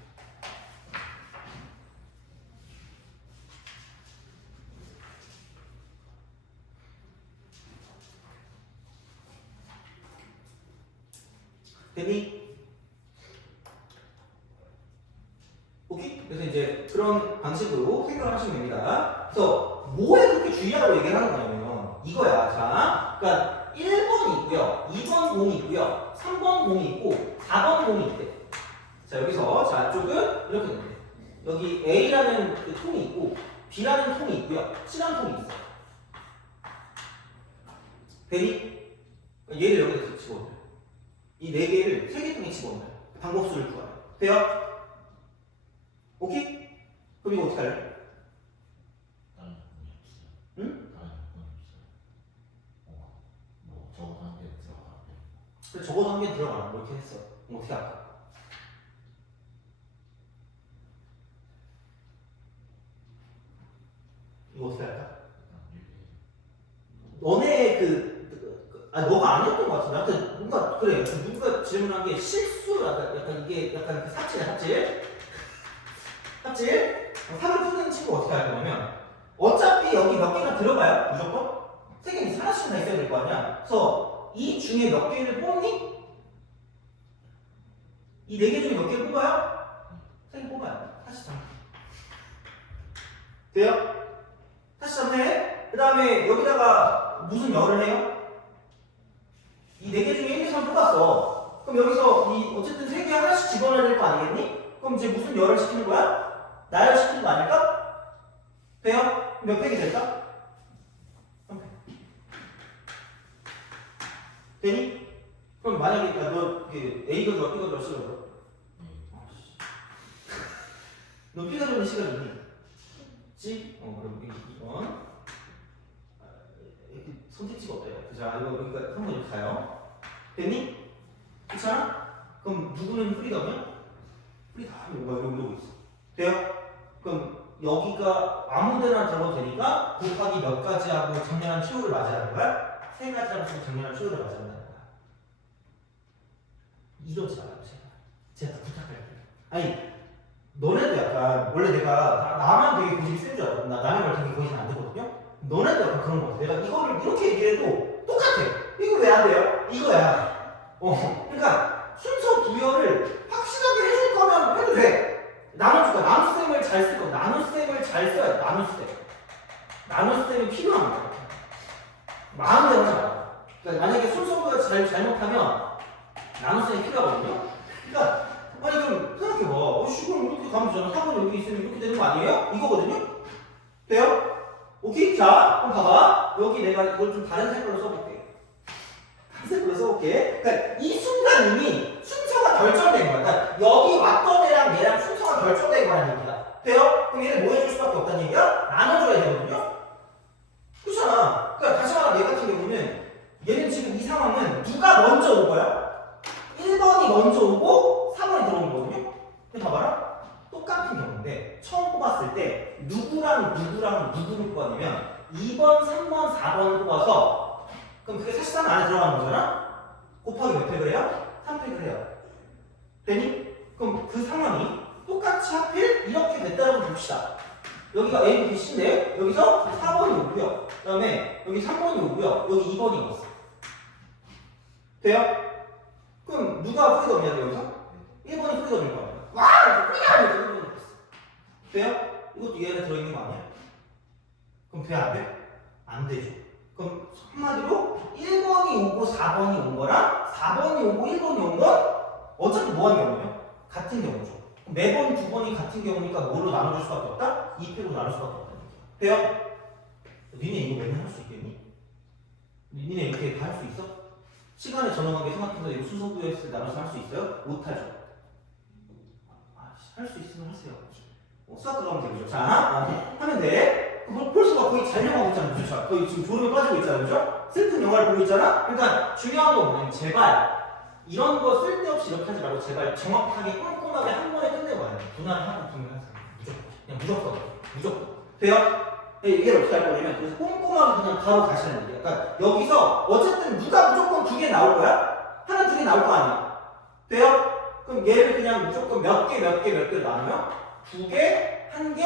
됐니? 오케이? 그래서 이제 그런 방식으로 생각을 하시면 됩니다. 그래서 뭐에 그렇게 주의하라고 얘기를 하는 거냐면 이거야. 자, 그러니까 1번이 있고요, 2번 공이 있고요, 3번 공이 있고 4번 공이 있대. 자, 여기서 자, 쪽은 이렇게 됩니다. 여기 A라는 그 통이 있고 B라는 통이 있고요, C라는 통이 있어요. 되니? 얘를 여기다 집어넣어요. 이 네 개를 세 개 통에 집어넣어요. 방법수를 구하요. 돼요? 오케이? 그럼 이거 어떻게 할래? 다른 부분이 없어요. 응? 다른 부분이 없어요. 뭐 적어도 한 개 들어가는데. 그래, 적어도 한 개 들어가. 뭐 이렇게 했어. 그럼 어떻게 할까? 이거 어떻게 할까? 너네 너가 안 했던 것 같은데. 하여튼 뭔가 그래. 누가 질문한 게 실수 약간 이게 약간 그 삽질이야, 삽질. 삽질. 삽을 푸는 친구 어떻게 할 거냐면 어차피 여기 몇 개가 들어가요. 무조건 세 개는 하나씩 다 있어야 될 거 아니야. 그래서 이 중에 몇 개를 뽑니? 이 네 개 중에 몇 개를 뽑아요? 세 개 뽑아요. 43. 돼요? 43 해. 그 다음에 여기다가 무슨 열을 해요? 이 네 개 중에 1, 2, 3 뽑았어. 그럼 여기서 이 어쨌든 세 개 하나씩 집어넣어야 될 거 아니겠니? 그럼 이제 무슨 열을 시키는 거야? 나열 시키는 거 아닐까? 돼요? 몇 팩이 될까? 3팩. 되니? 그럼 만약에 너 A가 좋아, B가 좋아, C가 좋아? 너 B가 좋니, C가 좋니? C? 그럼 2번. 선택지가 없대요. 자, 이거 그러니까 한번 이렇게 가요. 됐니? 괜찮아? 그럼 누구는 프리덤이야? 프리덤 이러고 있어. 돼요? 그럼 여기가 아무데나 들어도 되니까 곱하기 몇 가지 하고 정렬한 최후를 맞이하는 거야? 세 가지라고 쓰면 정렬한 최후를 맞이한다는 거야. 이러지 말아요, 제가 부탁할게요. 아니, 너네도 약간 원래 내가 나만 되게 고집이 센 줄 알았거든. 나 남의 말 되게 거짓말 안 되거든요. 너네도 약간 그런 거 같아. 내가 이거를 이렇게 얘기해도 똑같아. 이거 왜 안 돼요? 이거야. 그러니까 순서 부여를 확실하게 해줄 거면 해도 돼. 나눠줄 거야. 나눗셈을 잘 쓸 거야. 나눗셈을 잘 써야 돼. 나눗셈. 나눗셈이 필요합니다. 마음대로 하지 마. 그러니까 만약에 순서 부여 잘못하면 나눗셈이 필요하거든요. 그러니까 아니 그럼 생각해봐. 지금 이렇게 가면 되잖아. 4번 여기 있으면 이렇게 되는 거 아니에요? 이거거든요? 돼요? 오케이? 자, 그럼 봐봐. 여기 내가 이걸 좀 다른 색깔로 써볼게. 다른 색깔로 써볼게. 그러니까 이 순간 이미 순서가 결정된 거야. 그러니까 여기 왔던 애랑 얘랑 순서가 결정된 거라는 얘기야. 돼요? 그럼 얘를 뭐 해줄 수밖에 없다는 얘기야? 나눠줘야 되거든요? 그렇잖아. 그러니까 다시 말하면 얘 같은 경우는 얘는 지금 이 상황은 누가 먼저 올 거야? 1번이 먼저 오고 4번이 들어오는 거거든요? 근데 봐봐라. 똑같은 경우인데 처음 뽑았을 때 누구랑 누구를 뽑았냐면 2번, 3번, 4번을 뽑아서 그럼 그게 43 안에 들어가는 거잖아? 곱하기 몇 팩을 해요? 3팩을 해요. 되니? 그럼 그 상황이 똑같이 하필 이렇게 됐다고 봅시다. 여기가 A, B, C인데 여기서 4번이 오고요. 그 다음에 여기 3번이 오고요. 여기 2번이 왔어. 돼요? 그럼 누가 프리덤이야 여기서? 1번이 프리덤일 거 아니야? 와! 프리덤이 돼요? 이것도 얘 안에 들어있는 거 아니야? 그럼 돼? 안 돼? 안 되죠. 그럼 한마디로 1번이 오고 4번이 온 거랑 4번이 오고 1번이 온 건 어차피 뭐하는 경우예요? 같은 경우죠. 매번 두 번이 같은 경우니까 뭘로 나눠줄 수밖에 없다? 2패로 나눌 수밖에 없다. 돼요? 니네 이거 맨날 할 수 있겠니? 니네 이렇게 다 할 수 있어? 시간에 전환하게 생각해서 이거 순서부여했을 때 나눠서 할 수 있어요? 못하죠. 할 수 있으면 하세요. 수학 가면 되죠. 자, 하면 돼. 벌써 막 거의 잘려가고 있잖아요. 그죠? 거의 지금 졸음에 빠지고 있잖아요. 그죠? 슬픈 영화를 보고 있잖아? 그러니까 중요한 건 뭐냐면 제발 이런 거 쓸데없이 이렇게 하지 말고 제발 정확하게 꼼꼼하게 한 번에 끝내고 와야 돼. 분할을 하고 분할을 하세요. 무조건. 그냥 무조건. 돼요? 이게 어떻게 할 거냐면 그래서 꼼꼼하게 그냥 바로 가시는 거예요. 그러니까 여기서 어쨌든 누가 무조건 2개 나올 거야? 하나 2개 나올 거 아니야? 돼요? 그럼 얘를 그냥 무조건 몇 개 나누면 2개, 1개,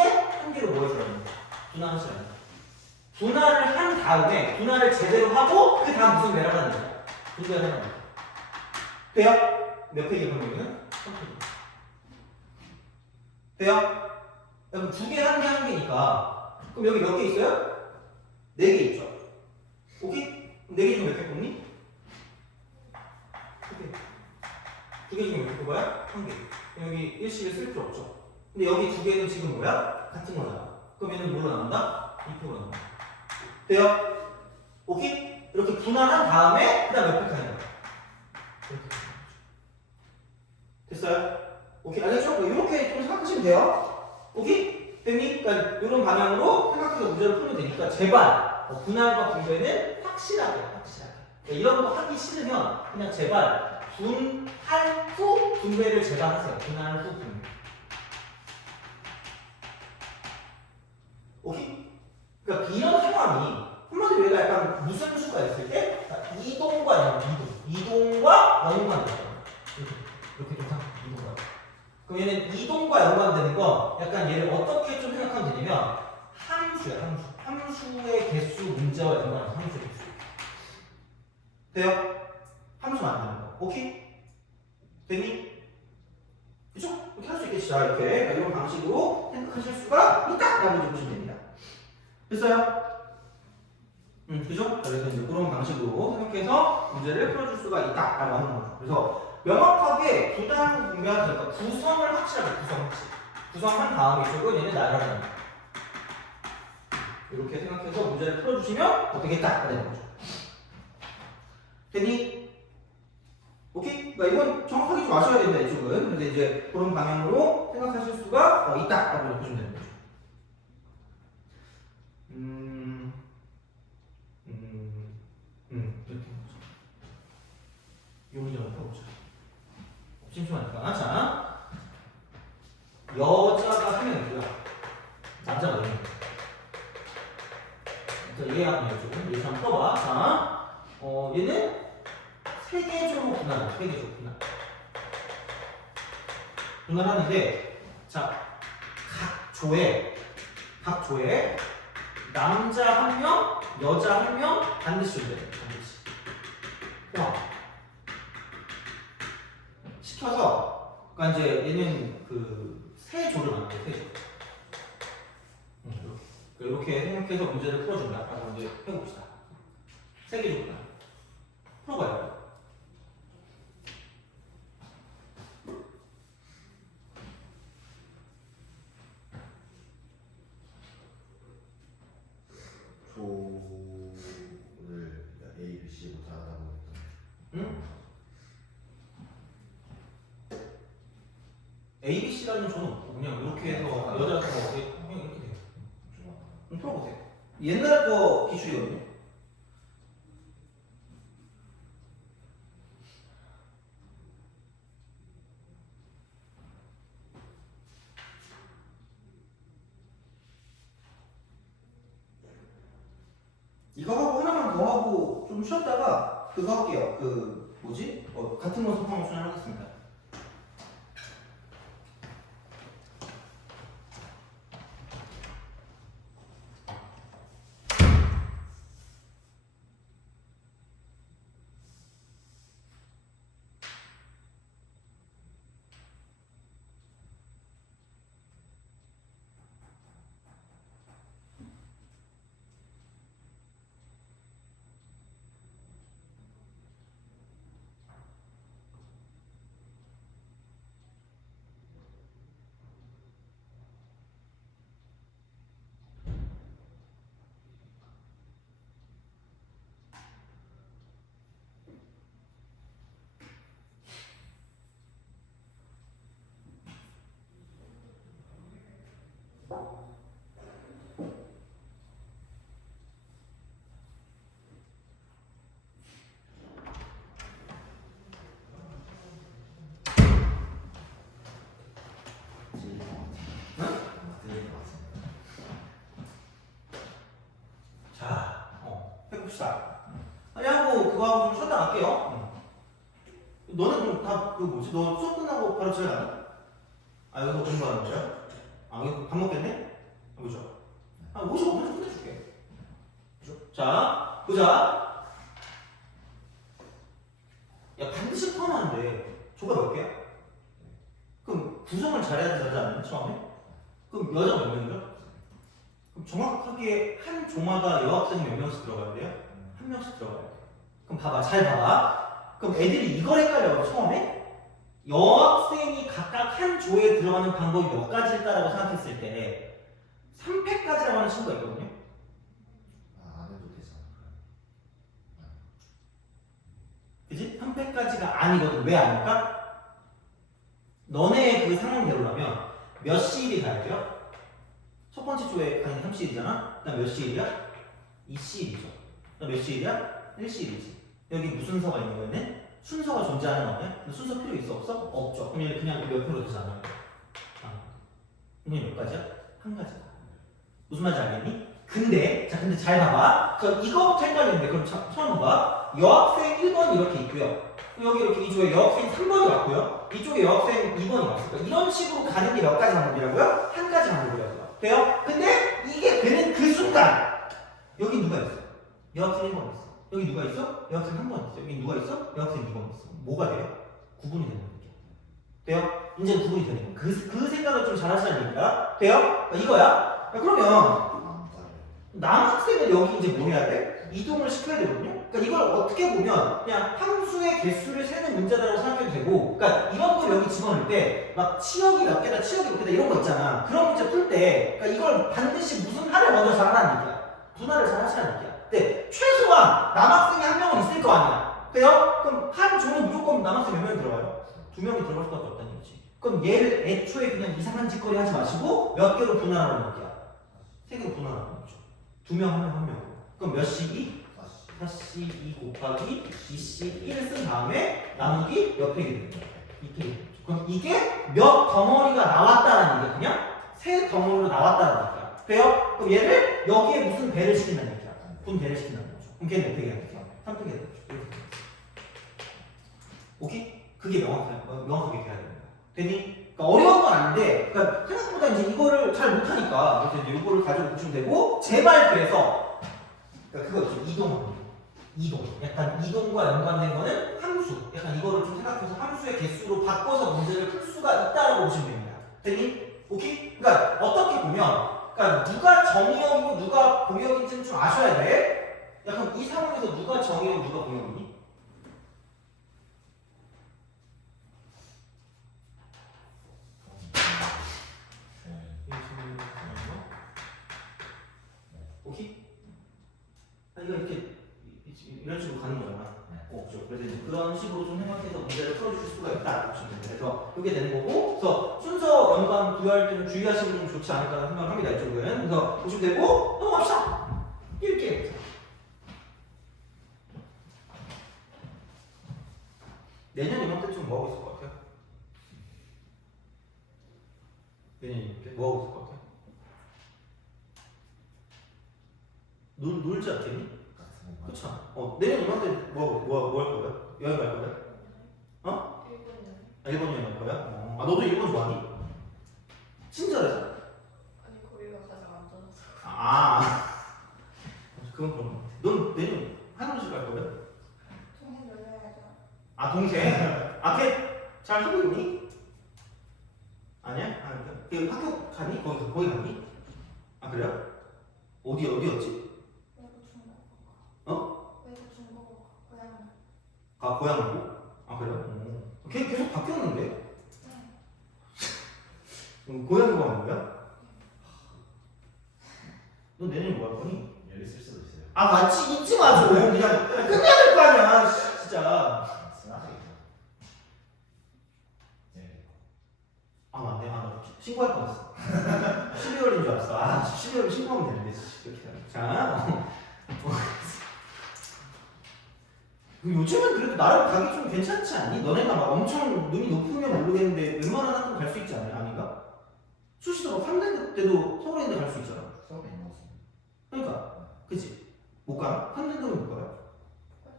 1개로 뭐 해줘야 돼? 분할하셔야 돼. 분할을 한 다음에 분할을 제대로 하고 그 다음 무슨 매를 하는 거야? 분배를 하는 거야. 돼요? 몇 페이지 그러면은? 3페이지. 돼요? 그럼 2개, 1개, 1개니까 그럼 여기 몇 개 있어요? 4개 있죠? 오케이? 그럼 4개 중에 몇 개 뽑니? 2개. 2개 중에 몇 개 뽑아요? 1개. 그럼 여기 일식을 쓸 필요 없죠? 근데 여기 2개는 지금 뭐야? 같은 거잖아. 그럼 얘는 뭘로 나온다? 2표로 나온다. 돼요? 오케이? 이렇게 분할한 다음에 그 다음 몇 팩 하는 거야? 됐어요? 오케이? 알겠죠? 이렇게 좀 생각하시면 돼요. 오케이? 됐니? 그러니까 이런 방향으로 생각해서 문제를 풀면 되니까 제발 분할과 분배는 확실하게. 그러니까 이런 거 하기 싫으면 그냥 제발 분할 후 분배를 제발 하세요. 분할 후 분배. 오케이? 그러니까 이런 상황이 한마디로 얘가 약간 무슨 수가 있을 때 이동과 연관되죠. 이렇게 좀 생각해. 이동과. 그럼 얘는 이동과 연관되는 거 약간 얘를 어떻게 좀 생각하면 되냐면 함수야. 함수의 개수 문제와 연관한 함수의 개수. 돼요? 함수 만드는 거. 오케이? 됐니? 그쵸? 이렇게 할 수 있겠지. 자, 이렇게 이런 방식으로 생각하실 수가 있다라고 이제 보시면 됩니다. 됐어요? 그죠? 그래서 이제 그런 방식으로 생각해서 문제를 풀어줄 수가 있다라고 하는 거죠. 그래서 명확하게 분할 분배하니까 구성을 확실하게 구성한 다음에 이쪽은 얘는 나열하는 거예요. 이렇게 생각해서 문제를 풀어주시면 되겠다 되는 거죠. 됐니? 오케이? 그러니까 이건 정확하게 좀 아셔야 된다 이쪽은. 근데 이제 그런 방향으로 생각하실 수가 있다라고 보시면 되는 거죠. 이렇게 이 문제만 풀어보자. 심심하니까. 자, 여자가 1명이고요. 남자가 4명. 자, 이해하면 이쪽은 얘 한번 풀어봐. 자, 얘는 3개조로 분할해. 3개조 분할하는데, 자, 각 조에 남자 1명, 여자 1명 반드시 줘야 돼. 반드시. 시켜서, 그러니까 이제 얘는 그 3조를 만들어요. 3조. 이렇게 생각해서 문제를 풀어준다라고 이제 해봅시다. 3개 줬다. 풀어봐요. 조를 A, B, C 부터 하다 보니까 응? A, B, C라는 조는 없고 그냥 이렇게 해서 여자가 그냥 이렇게 돼요. 풀어보세요. 옛날 거 기출이거든요. 이거 하고 하나만 더 하고 좀 쉬었다가 그거 할게요. 그 뭐지? 같은 거 소통을 수행하겠습니다. 갈게요. 너는 그럼 다 그 뭐지? 너 수업 끝나고 바로 집에 가나? 아 여기서 공부하는 거야? 아 여기 밥 먹겠네? 아, 그죠? 한 55분 끝내줄게. 자 보자. 야 반드시 포함하는데 조가 몇 개야? 그럼 구성을 잘해야 되지 않나요? 처음에? 그럼 여자 몇 명이죠? 그럼 정확하게 한 조마다 여학생 몇 명씩 들어가야 돼요? 한 명씩 들어가야 돼. 그럼 봐봐, 잘 봐봐. 그럼 애들이 이걸 헷갈려요. 처음에 여학생이 각각 한 조에 들어가는 방법이 몇 가지일까라고 생각했을 때 3패까지라고 하는 친구가 있거든요. 안 해도 되잖아. 그지? 3패까지가 아니거든. 왜 아닐까? 너네 그 상황대로라면 몇 시일이 가야 돼요? 첫 번째 조에 가는 게 3시일이잖아? 그다음 몇 시일이야? 2시일이죠. 그다음 몇 시일이야? 1시일이지. 여기 무슨 서가 있는 거였네? 순서가 존재하는 거 아니야? 순서 필요 있어? 없어? 없죠. 그럼 그냥 몇 표로 되잖아. 그냥 몇 가지야? 한 가지. 무슨 말인지 알겠니? 근데 잘 봐봐. 이거부터 헷갈리는데 그럼 처음 봐. 여학생 1번이 이렇게 있고요. 여기 이렇게 이 조에 여학생 3번이 왔고요. 이쪽에 여학생 2번이 왔어요. 그러니까 이런 식으로 가는 게 몇 가지 방법이라고요? 한 가지 방법이라고요. 돼요? 근데 이게 되는 그 순간 여기 누가 있어? 여학생 1번 있어. 여기 누가 있어? 여학생 3번 있어. 여기 누가 있어? 여학생 2번 있어. 뭐가 돼요? 구분이 되는 거죠. 돼요? 이제 구분이 되는 거. 그 생각을 좀 잘하시는 겁니다. 돼요? 이거야. 그러면 남학생은 여기 이제 뭐 해야 돼? 이동을 시켜야 되거든요. 그러니까 이걸 어떻게 보면 그냥 함수의 개수를 세는 문제다라고 생각해도 되고, 그러니까 이런 걸 여기 집어넣을 때 막 치역이 몇 개다, 치역이 몇 개다 이런 거 있잖아. 그런 문제 풀 때, 그러니까 이걸 반드시 무슨 하를 먼저 잘하라는 얘기야. 분할을 잘 하시라는 얘기야. 근데 최소한 남학생이 한 명은 있을 거 아니야. 돼요? 그럼 한 조는 무조건 남학생 몇 명이 들어가요? 2명이 들어갈 수밖에 없다는 얘기지. 그럼 얘를 애초에 그냥 이상한 짓거리 하지 마시고 몇 개로 분할하라는 얘기야. 3개로 분할하는 거죠. 2명, 1명, 1명. 그럼 몇 씩2? 4씩 2 곱하기 2씩 1을 쓴 다음에 나누기 몇 팩이 되는 거야? 2팩이 되는 거죠. 그럼 이게 몇 덩어리가 나왔다라는 얘기야. 그냥 세 덩어리로 나왔다라는 얘기야. 돼요? 그럼 얘를 여기에 무슨 배를 시킨다는 얘기야. 분 배를 시킨다는 거죠. 그럼 걔는 몇 팩이 되는 거죠? 3팩이 되는 거죠. 오케이? 그게 명확하게 돼야 되는 거야. 되니? 그러니까 어려운 건 아닌데, 그러니까 생각보다 이제 이거를 잘 못하니까 그래서 이제 이거를 가지고 보시면 되고, 제발 그래서 그러니까 그거 있죠. 이동. 약간 이동과 연관된 거는 함수. 약간 이거를 좀 생각해서 함수의 개수로 바꿔서 문제를 풀 수가 있다라고 보시면 됩니다. 되니? 오케이? 그러니까 어떻게 보면, 그러니까 누가 정의역이고 누가 공역인지는 좀 아셔야 돼. 약간 이 상황에서 누가 정의역, 누가 공역이니? 오케이? 이거 이렇게 이런 식으로 가는 거잖아. 그렇죠. 그래서 이제 그런 식으로 좀 생각해서 문제를 풀어주실 수가 있다. 그래서 이게 되는 거고, 그래서 순서 연관 부여할 때는 주의하시면 좀 좋지 않을까 생각합니다. 이쪽은. 그래서 보시면 되고, 넘어갑시다. 이렇게. 내년 이맘때쯤 뭐 하고 있을 것 같아요? 내년 이맘때 뭐 하고 있을 것 같아요? 놀지 않겠니? 그쵸. 내년 이맘때 뭐 할 거예요? 여행 갈 거예요? 어? 일본 여행 갈 거야? 너도 일본 좋아하니? 친절해서? 아니 거기가 가장 안전하죠. 그건 그런 거. 넌 내년 한국식 갈 거야? 동생 놀러야죠. 동생? 걔 잘 하고 있니? 아니야? 그 학교 가니? 거기 가니? 그래요? 어디였지? 고향이고? 그래요? 걔 계속 바뀌었는데? 고향으로 가는 거야? 너 내년에 뭐 할 거니? 여기 쓸 수도 있어요. 같이 잊지 마, 좀. 그냥 끝내야 될 거 아니야, 진짜. 쓰나요? 네. 맞네. 나 신고할 뻔했어. 12월인 줄 알았어. 12월 신고하면 되는데. 이렇게. 자. 요즘은 그래도 나름 가기 좀 괜찮지 않니? 너네가 막 엄청 눈이 높으면 모르겠는데 웬만한 학교 갈 수 있지 않아요? 아닌가? 수시도 3대 때도 서울에 있는데 갈 수 있잖아. 수업에 있는 것은 그러니까 그치? 못 가? 3대 때는 못 가요?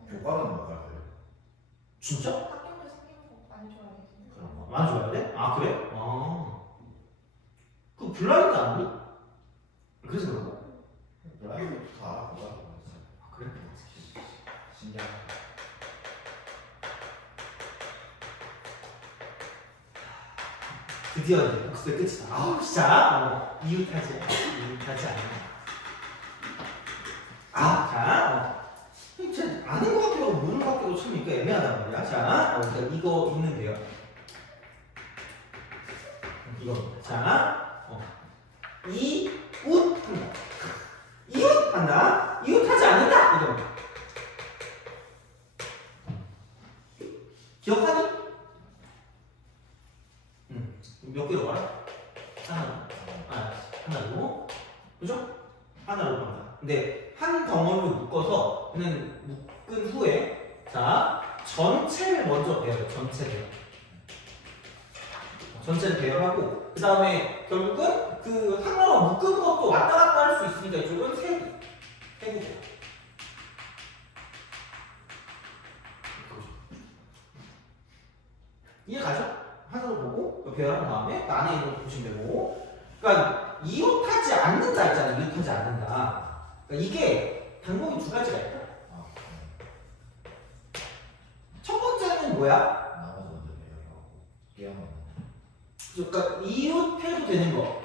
교과로는 못 갈 거예요. 진짜? 학교에서 생기는 거 많이 좋아하겠는데. 그런 거. 많이 좋아야 돼? 아 그래? 그 블라인드 아니니? 그래서 그런 거야? 라이브 다 알아보자. 아 그래? 신기하다. 드디어 이제 복습의 끝이다. 아우 진짜 이웃하지 않나. 자, 쟤 아닌 것 같기도 하고 모르는 것 같기도 참 이게 애매하단 말이야. 자, 일단 이거 있는데요. 이거. 자, 이웃 한다. 이웃 한다. 이웃하지 않는다. 이거. 기억하니? 몇 개로 말아? 하나로. 그죠? 하나로 간다. 근데 한 덩어리로 묶어서 그냥 묶은 후에 자 전체를 먼저 배워요. 전체를 배열하고 그 다음에 결국은 그 하나로 묶은 것도 왔다 갔다 할 수 있으니까 이쪽은 세부 돼요. 이해가죠? 하나로 보고 배열한 다음에 그 안에 있는 거 보시면 되고 그러니까 이웃하지 않는다 있잖아. 이웃하지 않는다. 그러니까 이게 방법이 두 가지가 있다. 첫 번째는 뭐야? 나머지 먼저 배열하고 깨어나는 그러니까 이웃해도 되는 거.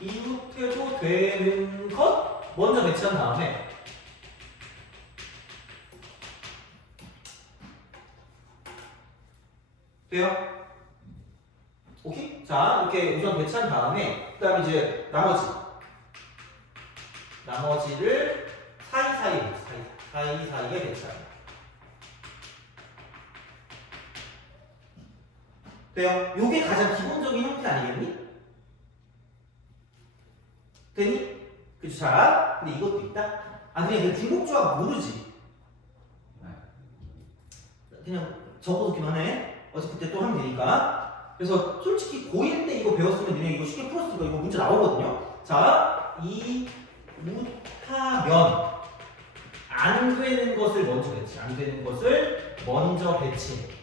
이웃해도 되는 것 먼저 배치한 다음에 돼요? 오케이? 자 이렇게 우선 배치한 다음에 그 다음에 이제 나머지를 사이사이에 배치합니다. 돼요? 요게 가장 기본적인 형태 아니겠니? 되니? 그쵸? 자, 근데 이것도 있다? 그냥 그 중복조합 모르지? 그냥 적어놓기만 해. 어차피 그때 또 하면 되니까. 그래서 솔직히 고1 때 이거 배웠으면 니네 이거 쉽게 풀었으니까 이거 문제 나오거든요. 자, 이웃하면 안 되는 것을 먼저 배치. 안 되는 것을 먼저 배치.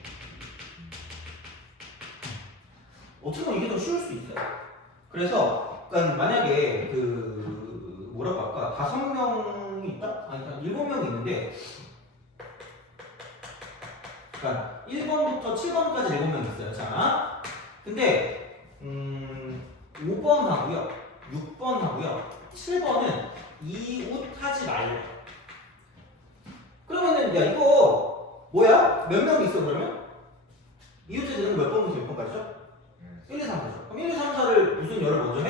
어떻게 보면 이게 더 쉬울 수 있어요. 그래서 그러니까 만약에 그 뭐라고 할까 5명이 있다? 아니 7명이 있는데 그러니까 1번부터 7번까지 7명이 있어요. 자, 근데 5번 하고요, 6번 하고요, 7번은 이웃하지 말래. 그러면은 야 이거 뭐야? 몇 명 있어 그러면? 이웃해야 되는 거 몇 번부터 몇 번까지죠? 1, 2, 3, 4죠. 그럼 1, 2, 3, 4를 무슨 열을 먼저 해?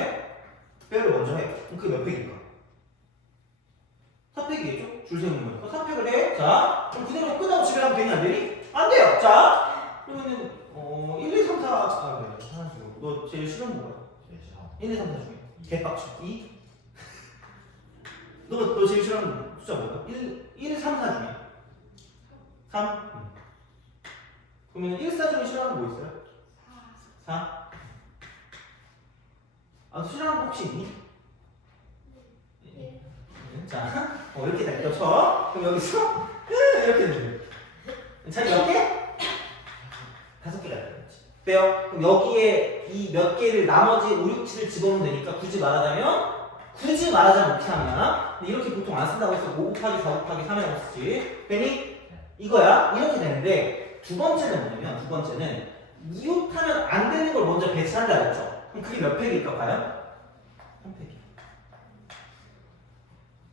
배열을 먼저 해. 그럼 그게 몇 팩일까? 4팩이겠죠? 줄 세우는 거니까 4팩을 해. 자, 그럼 그대로 끝나고 집에 가면 되니 안 되니? 안 돼요. 자, 그러면은 1, 2, 3, 4 그래. 하나 지금 너 제일 싫은 거 뭐야? 제일 싫어. 1, 2, 3, 4 중에 개빡쳐. 2? 너 제일 싫어하는 숫자 뭐야? 1, 3, 4 중에 3? 그러면 1, 4 중에 싫어하는 거 뭐 있어요? 4? 싫어하는 거 혹시 있니? 자, 이렇게 될게요. 그럼 여기서 이렇게 되는 거예요. 자, 몇 개? 5개가 되겠지. 돼요? 그럼 여기에 이 몇 개를 나머지 5, 6, 7을 집어넣으면 되니까 굳이 말하자면 어떻게 하냐? 이렇게 보통 안 쓴다고 해서 5 곱하기 4 곱하기 3이라고 쓰지. 되니? 이거야. 이렇게 되는데 두 번째는 이웃하면 안 되는 걸 먼저 배치한다 그랬죠? 그럼 그게 몇 팩일까 과연? 3팩이야.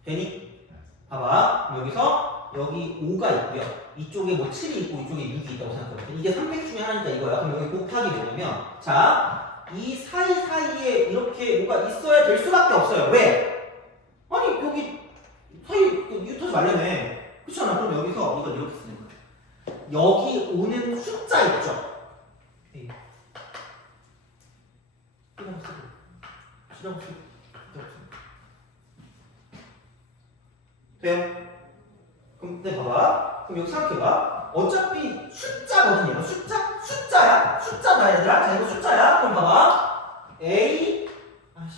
되니? 봐봐. 여기서 여기 5가 있고요. 이쪽에 뭐 7이 있고 이쪽에 6이 있다고 생각해요. 이게 3팩 중에 하나니까 이거야. 그럼 여기 곱하기 뭐냐면 자, 이 사이사이에 이렇게 뭐가 있어야 될 수밖에 없어요. 왜? 아니 여기 사이 이웃하지 말려면 그렇지 않아? 그럼 여기서 이걸 이렇게 쓰는 거야. 여기 오는 숫자 있죠? 돼요? 그럼 근데 봐봐. 그럼 여기 생각해봐. 어차피 숫자거든요. 숫자야? 숫자다 얘들아. 자 이거 숫자야. 그럼 봐봐. A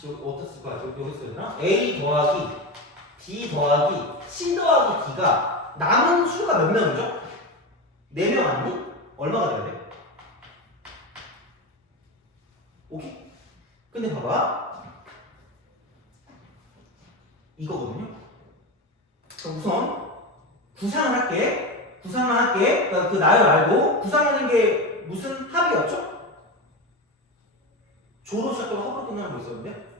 여기 어디다 쓸 거야? 여기 써야 되나? A 더하기 B 더하기 C 더하기 D가 남은 수가 몇 명이죠? 4명 아니니? 얼마가 돼야 돼? 오케이? 근데 봐봐. 이거거든요. 그럼 우선 구상을 할게. 그러니까 그 나열 알고 구상하는 게 무슨 합이었죠? 조로 시작하고 합으로 끝나는 거 있었는데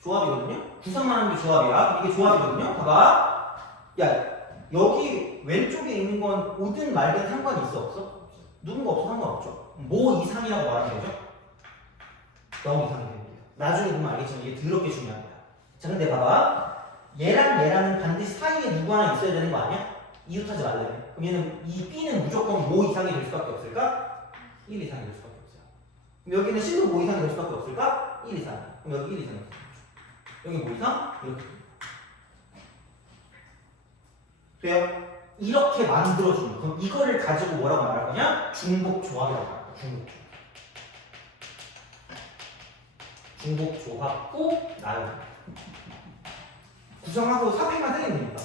조합이거든요. 구상만 하는 게 조합이야. 이게 조합이거든요. 봐봐. 야 여기 왼쪽에 있는 건 오든 말든 상관이 있어 없어? 누군가 없어 상관없죠. 뭐 이상이라고 말하면 되죠? 너무 이상이 됩니다. 나중에 보면 알겠지만 이게 더럽게 중요한 거야. 자 근데 봐봐. 얘랑 얘랑은 반드시 사이에 누구 하나 있어야 되는 거 아니야? 이웃하지 말래. 그럼 얘는 이 B는 무조건 뭐 이상이 될 수밖에 없을까? 1 이상이 될 수밖에 없어요. 그럼 여기는 C도 뭐 이상이 될 수밖에 없을까? 1 이상. 그럼 여기 1 이상이 될 수밖에 없죠. 여기 뭐 이상? 이렇게. 돼요? 이렇게 만들어주는 거. 그럼 이거를 가지고 뭐라고 말할 거냐? 중복조합이라고 말할 거야. 중복조합 후 나열. 구성하고 삽입만 뜨면 됩니다.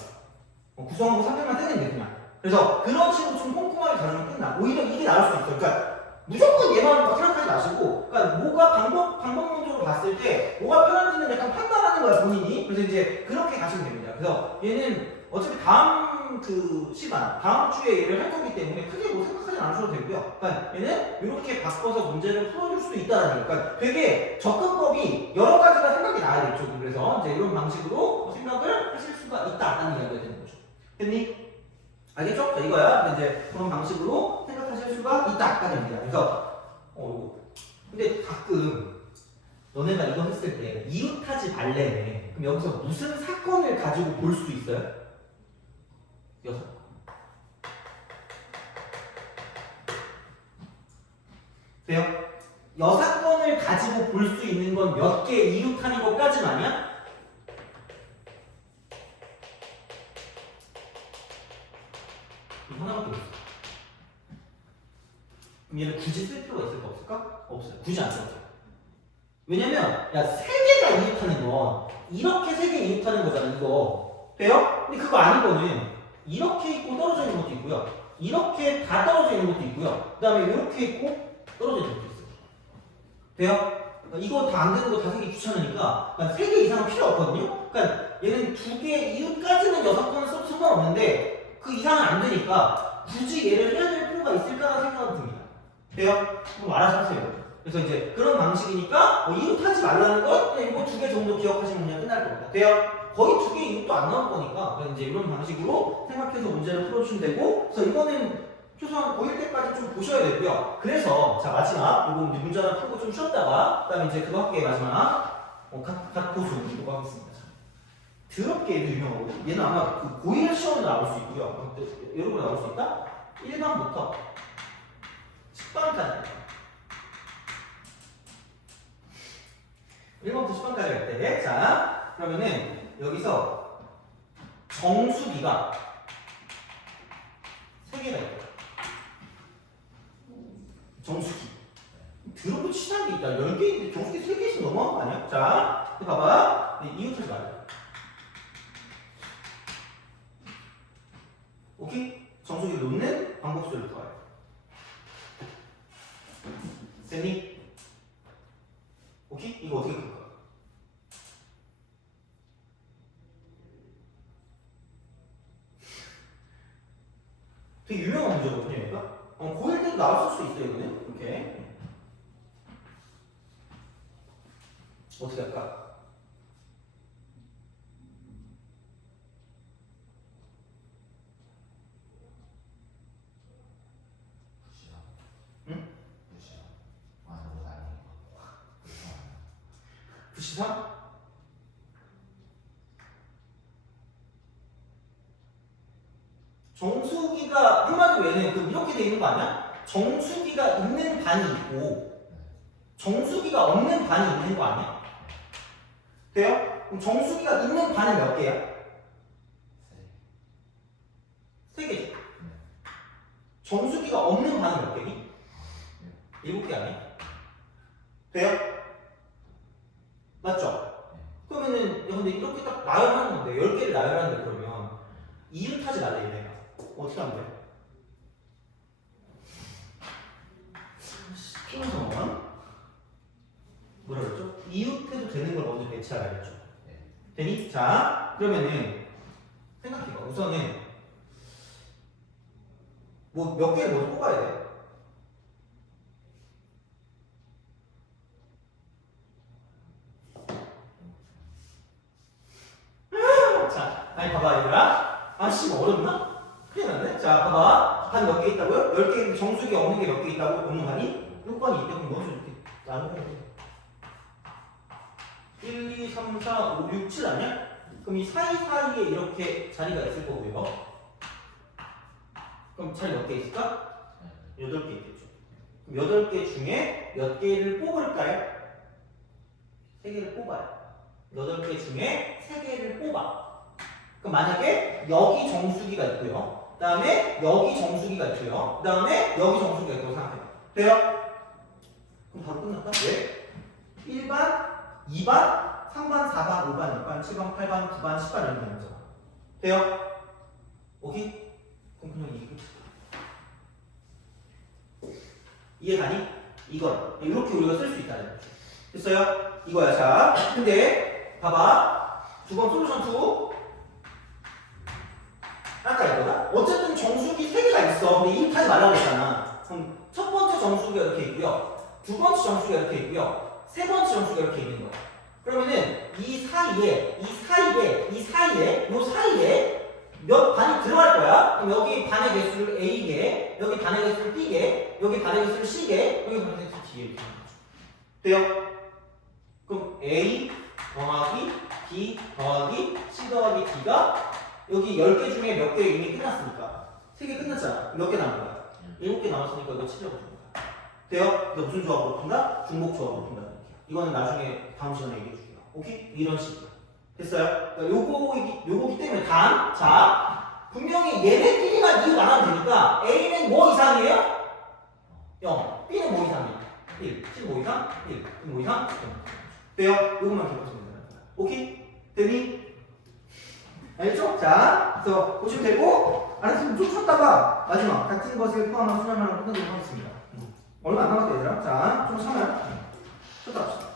구성하고 삽입만 뜨면 돼 그냥. 그래서 그런 식으로 좀 꼼꼼하게 다루면 끝나. 오히려 이게 나을 수 있어. 그러니까 무조건 얘만 생각하지 마시고, 그러니까 뭐가 방법론적으로 봤을 때 뭐가 편한지는 약간 판단하는 거야 본인이. 그래서 이제 그렇게 가시면 됩니다. 그래서 얘는 어차피 다음 그 시간, 다음 주에 얘를 할 거기 때문에 크게 뭐 생각하지 않으셔도 되고요. 그러니까 얘는 이렇게 바꿔서 문제를 풀어줄 수도 있다는 거예요. 그러니까 되게 접근법이 여러 가지가 생각이 나야겠죠. 그래서 이제 이런 방식으로 생각을 하실 수가 있다는 이야기가 되는 거죠. 됐니? 알겠죠? 자, 이거야. 이제 그런 방식으로 생각하실 수가 있다가 됩니다. 그래서 근데 가끔 너네가 이거 했을 때 이웃하지 말래네. 그럼 여기서 무슨 사건을 가지고 볼 수 있어요? 6. 돼요? 여사건을 가지고 볼 수 있는 건 몇 개 이웃하는 것까지만이야? 이거 하나밖에 없어. 그럼 얘를 굳이 쓸 필요가 있을까 없을까? 없어요. 굳이 안 써도 돼. 왜냐면 야 3개가 이웃하는 건 이렇게 3개 이웃하는 거잖아 이거. 돼요? 근데 그거 아닌 거는 이렇게 있고 떨어져 있는 것도 있고요. 이렇게 다 떨어져 있는 것도 있고요. 그 다음에 이렇게 있고 떨어져 있는 것도 있어요. 돼요? 그러니까 이거 다 안 되는 거 다 쓰기 귀찮으니까 그러니까 3개 이상은 필요 없거든요. 그러니까 얘는 2개 이웃까지는 6번을 써도 상관없는데 그 이상은 안 되니까 굳이 얘를 해야 될 필요가 있을까라는 생각은 듭니다. 돼요? 그럼 알아서 하세요. 그래서 이제 그런 방식이니까 이웃하지 말라는 건 그냥 이거 2개 정도 기억하시면 그냥 끝날 겁니다. 돼요? 거의 2개 이웃도 안 나올 거니까 이제 이런 방식으로 생각해서 문제를 풀어주시면 되고, 그래서 이거는 최소한 고1 때까지 좀 보셔야 되고요. 그래서 자 마지막 이거 이제 문제 하나 풀고 좀 쉬었다가 그다음에 이제 그거 할게요. 마지막 갓고수 이거 하겠습니다. 더럽게 얘도 유명하거든요. 얘는 아마 그 고1 시험에 나올 수 있고요. 여러분 나올 수 있다? 1반부터 10반까지 1번부터 10번까지 할 때, 자, 그러면은 여기서 정수기가 3개가 있다. 정수기. 더럽고 친한 게 있다. 10개 있는데 정수기 3개 있으면 너무한 거 아니야? 자, 봐봐. 이웃하지 말아요. 오케이? 정수기를 놓는 방법수를 더해요. 됐니? 오케이? 이거 어떻게 풀까? 되게 유명한 문제거든요, 얘가. 고1 때도 나왔을 수도 있어요, 이거는. 이렇게. 어떻게 할까? 응? 부시사? 정수기가 한마디로 얘는 그 이렇게 돼 있는 거 아니야? 정수기가 있는 반이 있고 정수기가 없는 반이 있는 거 아니야? 돼요? 그럼 정수기가 있는 반은 몇 개야? 3개죠. 정수기가 없는 반은 몇 개니? 7개 아니야? 돼요? 맞죠? 그러면은 근데 이렇게 딱 나열하는 건데 10개를 나열하는데 그러면 이웃하지 말래 얘네가 어떻게 하면 돼? 대체가 알겠죠? 네. 되니? 자, 그러면은 생각해봐. 우선은 뭐 몇 개를 먼저 뽑아야 돼. 자, 아니 봐봐 얘들아. 아씨 어렵나? 큰일 났네. 자, 봐봐. 반 몇 개 있다고요? 10개 정수기 없는 게 몇 개 있다고? 없는 반이? 6반이 있대. 그럼 먼저 이렇게 나눠야 돼. 1, 2, 3, 4, 5, 6, 7 아니야? 그럼 이 사이사이에 이렇게 자리가 있을 거고요. 그럼 자리 몇 개 있을까? 8개 있겠죠. 그럼 8개 중에 몇 개를 뽑을까요? 3개를 뽑아요. 8개 중에 3개를 뽑아. 그럼 만약에 여기 정수기가 있고요. 그 다음에 여기 정수기가 있고요. 그 다음에 여기 정수기가 있다고 생각해요. 돼요? 그럼 바로 끝났다? 왜? 1반, 2반, 3반, 4반, 5반, 6반, 7반, 8반, 9반, 10반 이런 게 나오잖아. 돼요? 오케이? 그럼 그냥 이거 이해가니? 이걸 이렇게 우리가 쓸 수 있다는 거죠. 됐어요? 이거야. 자, 근데 봐봐. 두 번 솔루션 2. 아까 이거다. 어쨌든 정수기 3개가 있어. 근데 이입하지 말라고 했잖아. 그럼 첫 번째 정수기가 이렇게 있고요. 두 번째 정수기가 이렇게 있고요. 세 번째 정수기가 이렇게 있는 거야. 그러면은 이 사이에 요 사이에 몇 반이 들어갈 거야. 그럼 여기 반의 개수를 A개, 여기 반의 개수를 B개, 여기 반의 개수를 C개, 여기 반의 개수를 D개 이렇게 하는 거죠. 돼요? 그럼 A 더하기 B 더하기 C 더하기 D가 여기 10개 중에 몇 개 이미 끝났으니까 3개 끝났잖아. 몇 개 남은 거야? 7개 남았으니까 이거 치려고 준 거야. 돼요? 이거 무슨 조합으로 푼다? 중복 조합으로 푼다는 얘기야. 이거는 나중에 다음 시간에 얘기해 줄게요. 오케이? 이런 식으로. 됐어요? 그러니까 요거기 때문에 단, 자, 분명히 얘네끼리만 이유 안 하면 되니까 A는 뭐 이상이에요? 0. B는 뭐 이상이에요? 1. C는 뭐 이상? 1. 그럼 뭐 이상? 0. 돼요? 요것만 기억하시면 되는 거야. 오케이? 되니? 알겠죠? 자, 그래서 보시면 되고, 알았으면 좀 쳤다가 마지막 같은 것을 포함한 수량만을 끝내도록 하겠습니다. 얼마 안 남았다 얘들아. 자, 좀 참아요. 쳤다 합시다.